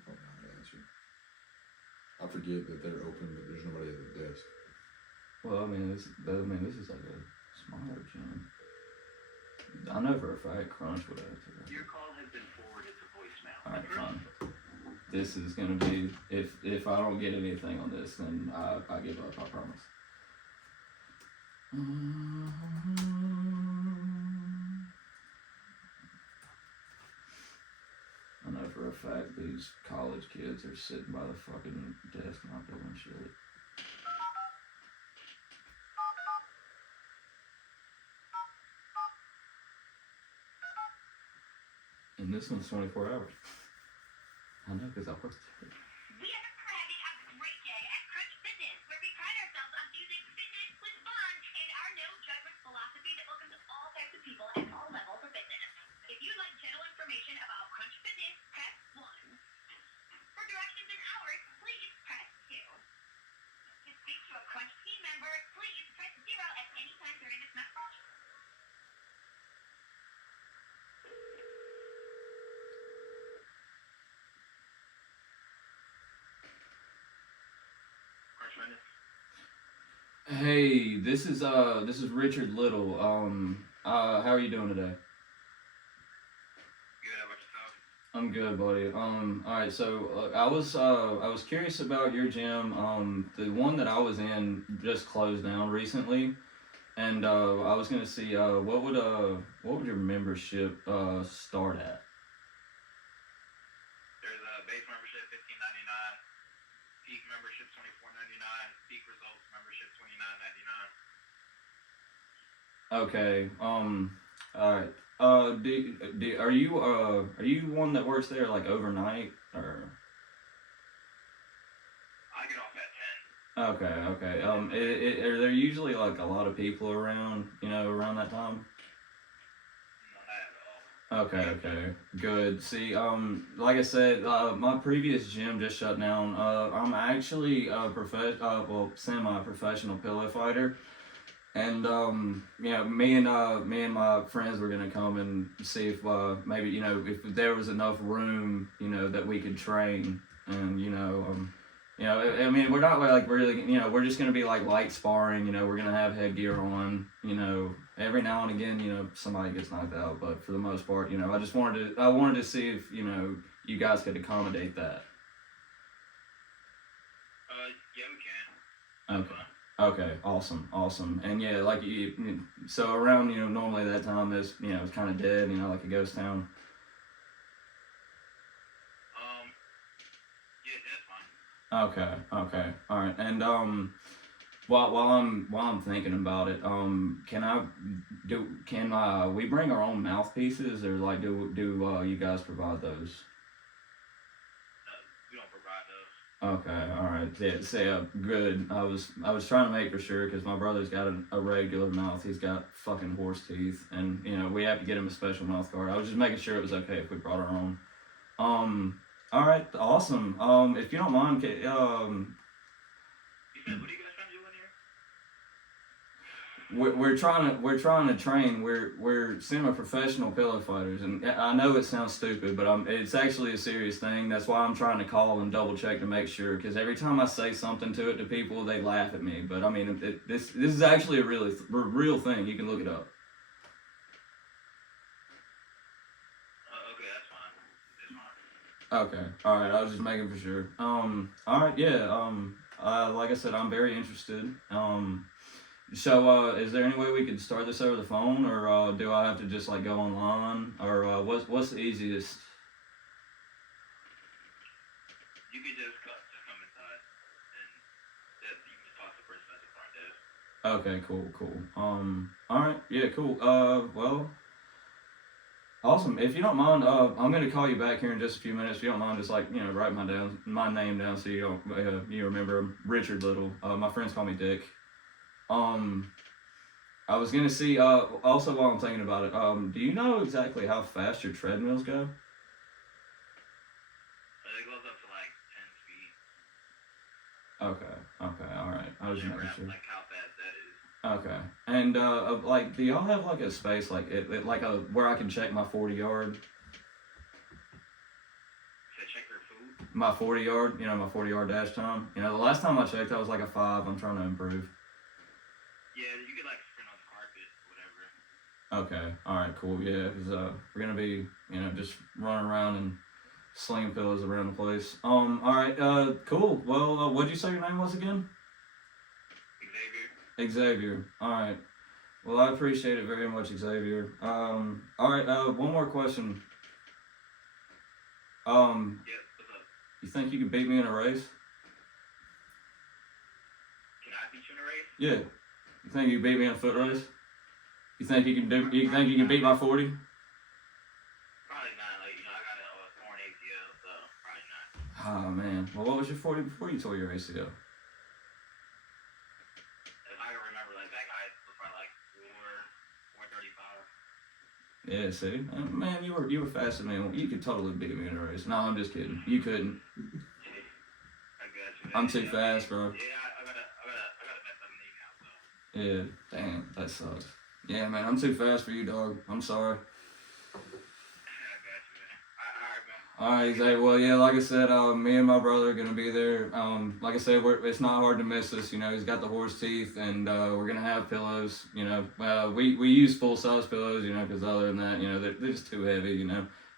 Probably not gonna answer. I forget that they're open, but there's nobody at the desk. Well, this is like a smaller gym. I know for a fact Crunch would have to. Your call has been forwarded to voicemail. Alright, fine. This is gonna be, if I don't get anything on this, then I give up, I promise. I know for a fact these college kids are sitting by the fucking desk not doing shit. And this one's 24 hours. I know, because I work there. We are glad to have a great day at Crunch Fitness, where we pride ourselves on fusing fitness with fun and our no-judgment philosophy that welcomes all types of people at all levels of fitness. If you'd like general information about Crunch Fitness, press 1. For directions and hours, please press 2. To speak to a Crunch team member, please press 0 at any time during this message. Hey, this is Richard Little. How are you doing today? Good, how about yourself? I'm good, buddy. Alright, so I was curious about your gym. The one that I was in just closed down recently, and I was gonna see what would your membership start at? There's a base membership $15.99, peak membership $24.99, peak results membership $29.99. Okay. Alright. Are you one that works there like overnight or? at 10. Okay. Are there usually like a lot of people around, around that time? No, not at all. Okay, good. See, like I said, my previous gym just shut down. I'm actually a semi-professional pillow fighter, and me and my friends were gonna come and see if maybe if there was enough room, that we could train, and I mean, we're not like really, we're just gonna be like light sparring. We're gonna have headgear on. Every now and again, somebody gets knocked out, but for the most part, I wanted to see if you guys could accommodate that. Yeah, we can. Okay, awesome, and yeah, like so around normally that time is it's kind of dead, like a ghost town. Yeah, that's fine. Okay, all right, and while I'm thinking about it, can we bring our own mouthpieces, or like do you guys provide those? We don't provide those. Okay, all right, yeah, say good. I was trying to make for sure because my brother's got a regular mouth. He's got fucking horse teeth, and we have to get him a special mouth guard. I was just making sure it was okay if we brought our own. All right, awesome. If you don't mind, You said, what are you guys trying to do in here? we're trying to train. We're semi-professional pillow fighters, and I know it sounds stupid, but it's actually a serious thing. That's why I'm trying to call and double check to make sure. Because every time I say something to people, they laugh at me. But I mean, this is actually a real thing. You can look it up. Okay, that's fine. It's fine. Okay, all right. I was just making for sure. All right, yeah. Like I said, I'm very interested. So, is there any way we could start this over the phone, or do I have to just like go online, or what's the easiest? You could just come inside, and you can just talk to the person at the front desk. Okay, cool. All right, yeah, cool. Well, awesome. If you don't mind, I'm gonna call you back here in just a few minutes. If you don't mind, just like write my name down so you don't you remember Richard Little. My friends call me Dick. I was gonna see. Also, while I'm thinking about it, do you know exactly how fast your treadmills go? It goes up to like 10 speed. Okay, all right. I was just making sure. Like how fast that is. Okay, and like, do y'all have like a space like it like where I can check my 40-yard? Check your food. My 40-yard, my 40-yard dash time. The last time I checked, I was like a 5. I'm trying to improve. Yeah, you could like sprint on the carpet, whatever. Okay, all right, cool. Yeah, because we're gonna be, just running around and slinging pillows around the place. All right, cool. Well, what'd you say your name was again? Xavier. All right. Well, I appreciate it very much, Xavier. All right. One more question. Yeah, what's up? You think you could beat me in a race? Can I beat you in a race? Yeah. You think you can beat me in a foot race? You think you can beat my 40? Probably not. Like, I got a torn ACL, so probably not. Oh man. Well, what was your 40 before you tore your ACL? If I can remember, like that guy was probably like 435. Yeah. See, man, you were faster than me. You could totally beat me in a race. No, I'm just kidding. You couldn't. I got you. I'm too fast, bro. Yeah, I gotta mess up my Yeah. knee now, so. Damn, that sucks. Yeah, man, I'm too fast for you, dog. I'm sorry. All right, Zay. Well, yeah, like I said, me and my brother are gonna be there. Like I said, it's not hard to miss us. He's got the horse teeth, and we're gonna have pillows. We use full size pillows. Because other than that, they're just too heavy.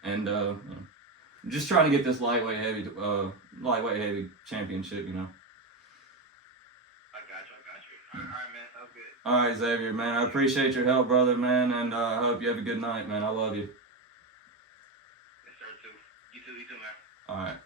And just trying to get this lightweight heavy championship. I got you. All right, man. Sounds good. All right, Xavier, man. I appreciate your help, brother, man, and I hope you have a good night, man. I love you. Yes, sir, too. You too, man. All right.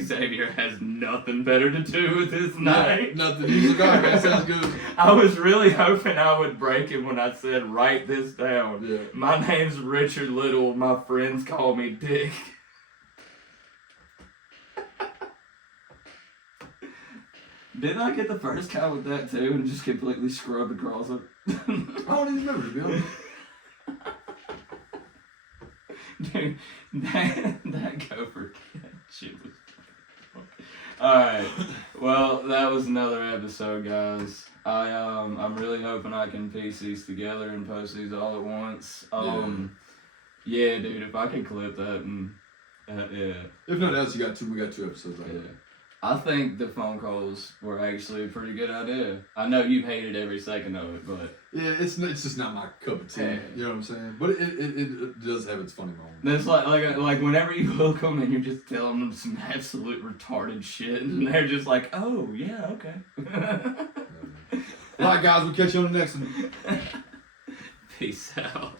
Xavier has nothing better to do with his night. Nothing. He's a guy, man. Sounds good. I was really hoping I would break him when I said, write this down. Yeah. My name's Richard Little. My friends call me Dick. Didn't I get the first guy with that too and just completely scrubbed across it? I don't even remember, to be honest. Dude, that gopher cat shit was. Alright, well, that was another episode, guys. I'm really hoping I can piece these together and post these all at once. Yeah, dude, if I can clip that and yeah. If not else, we got two episodes right Yeah. here. I think the phone calls were actually a pretty good idea. I know you hated every second of it, but Yeah, it's just not my cup of tea. Yeah. You know what I'm saying? But it does have its funny moments. it's like whenever you hook them and you're just telling them some absolute retarded shit, and they're just like, oh yeah, okay. All right, guys, we'll catch you on the next one. Peace out.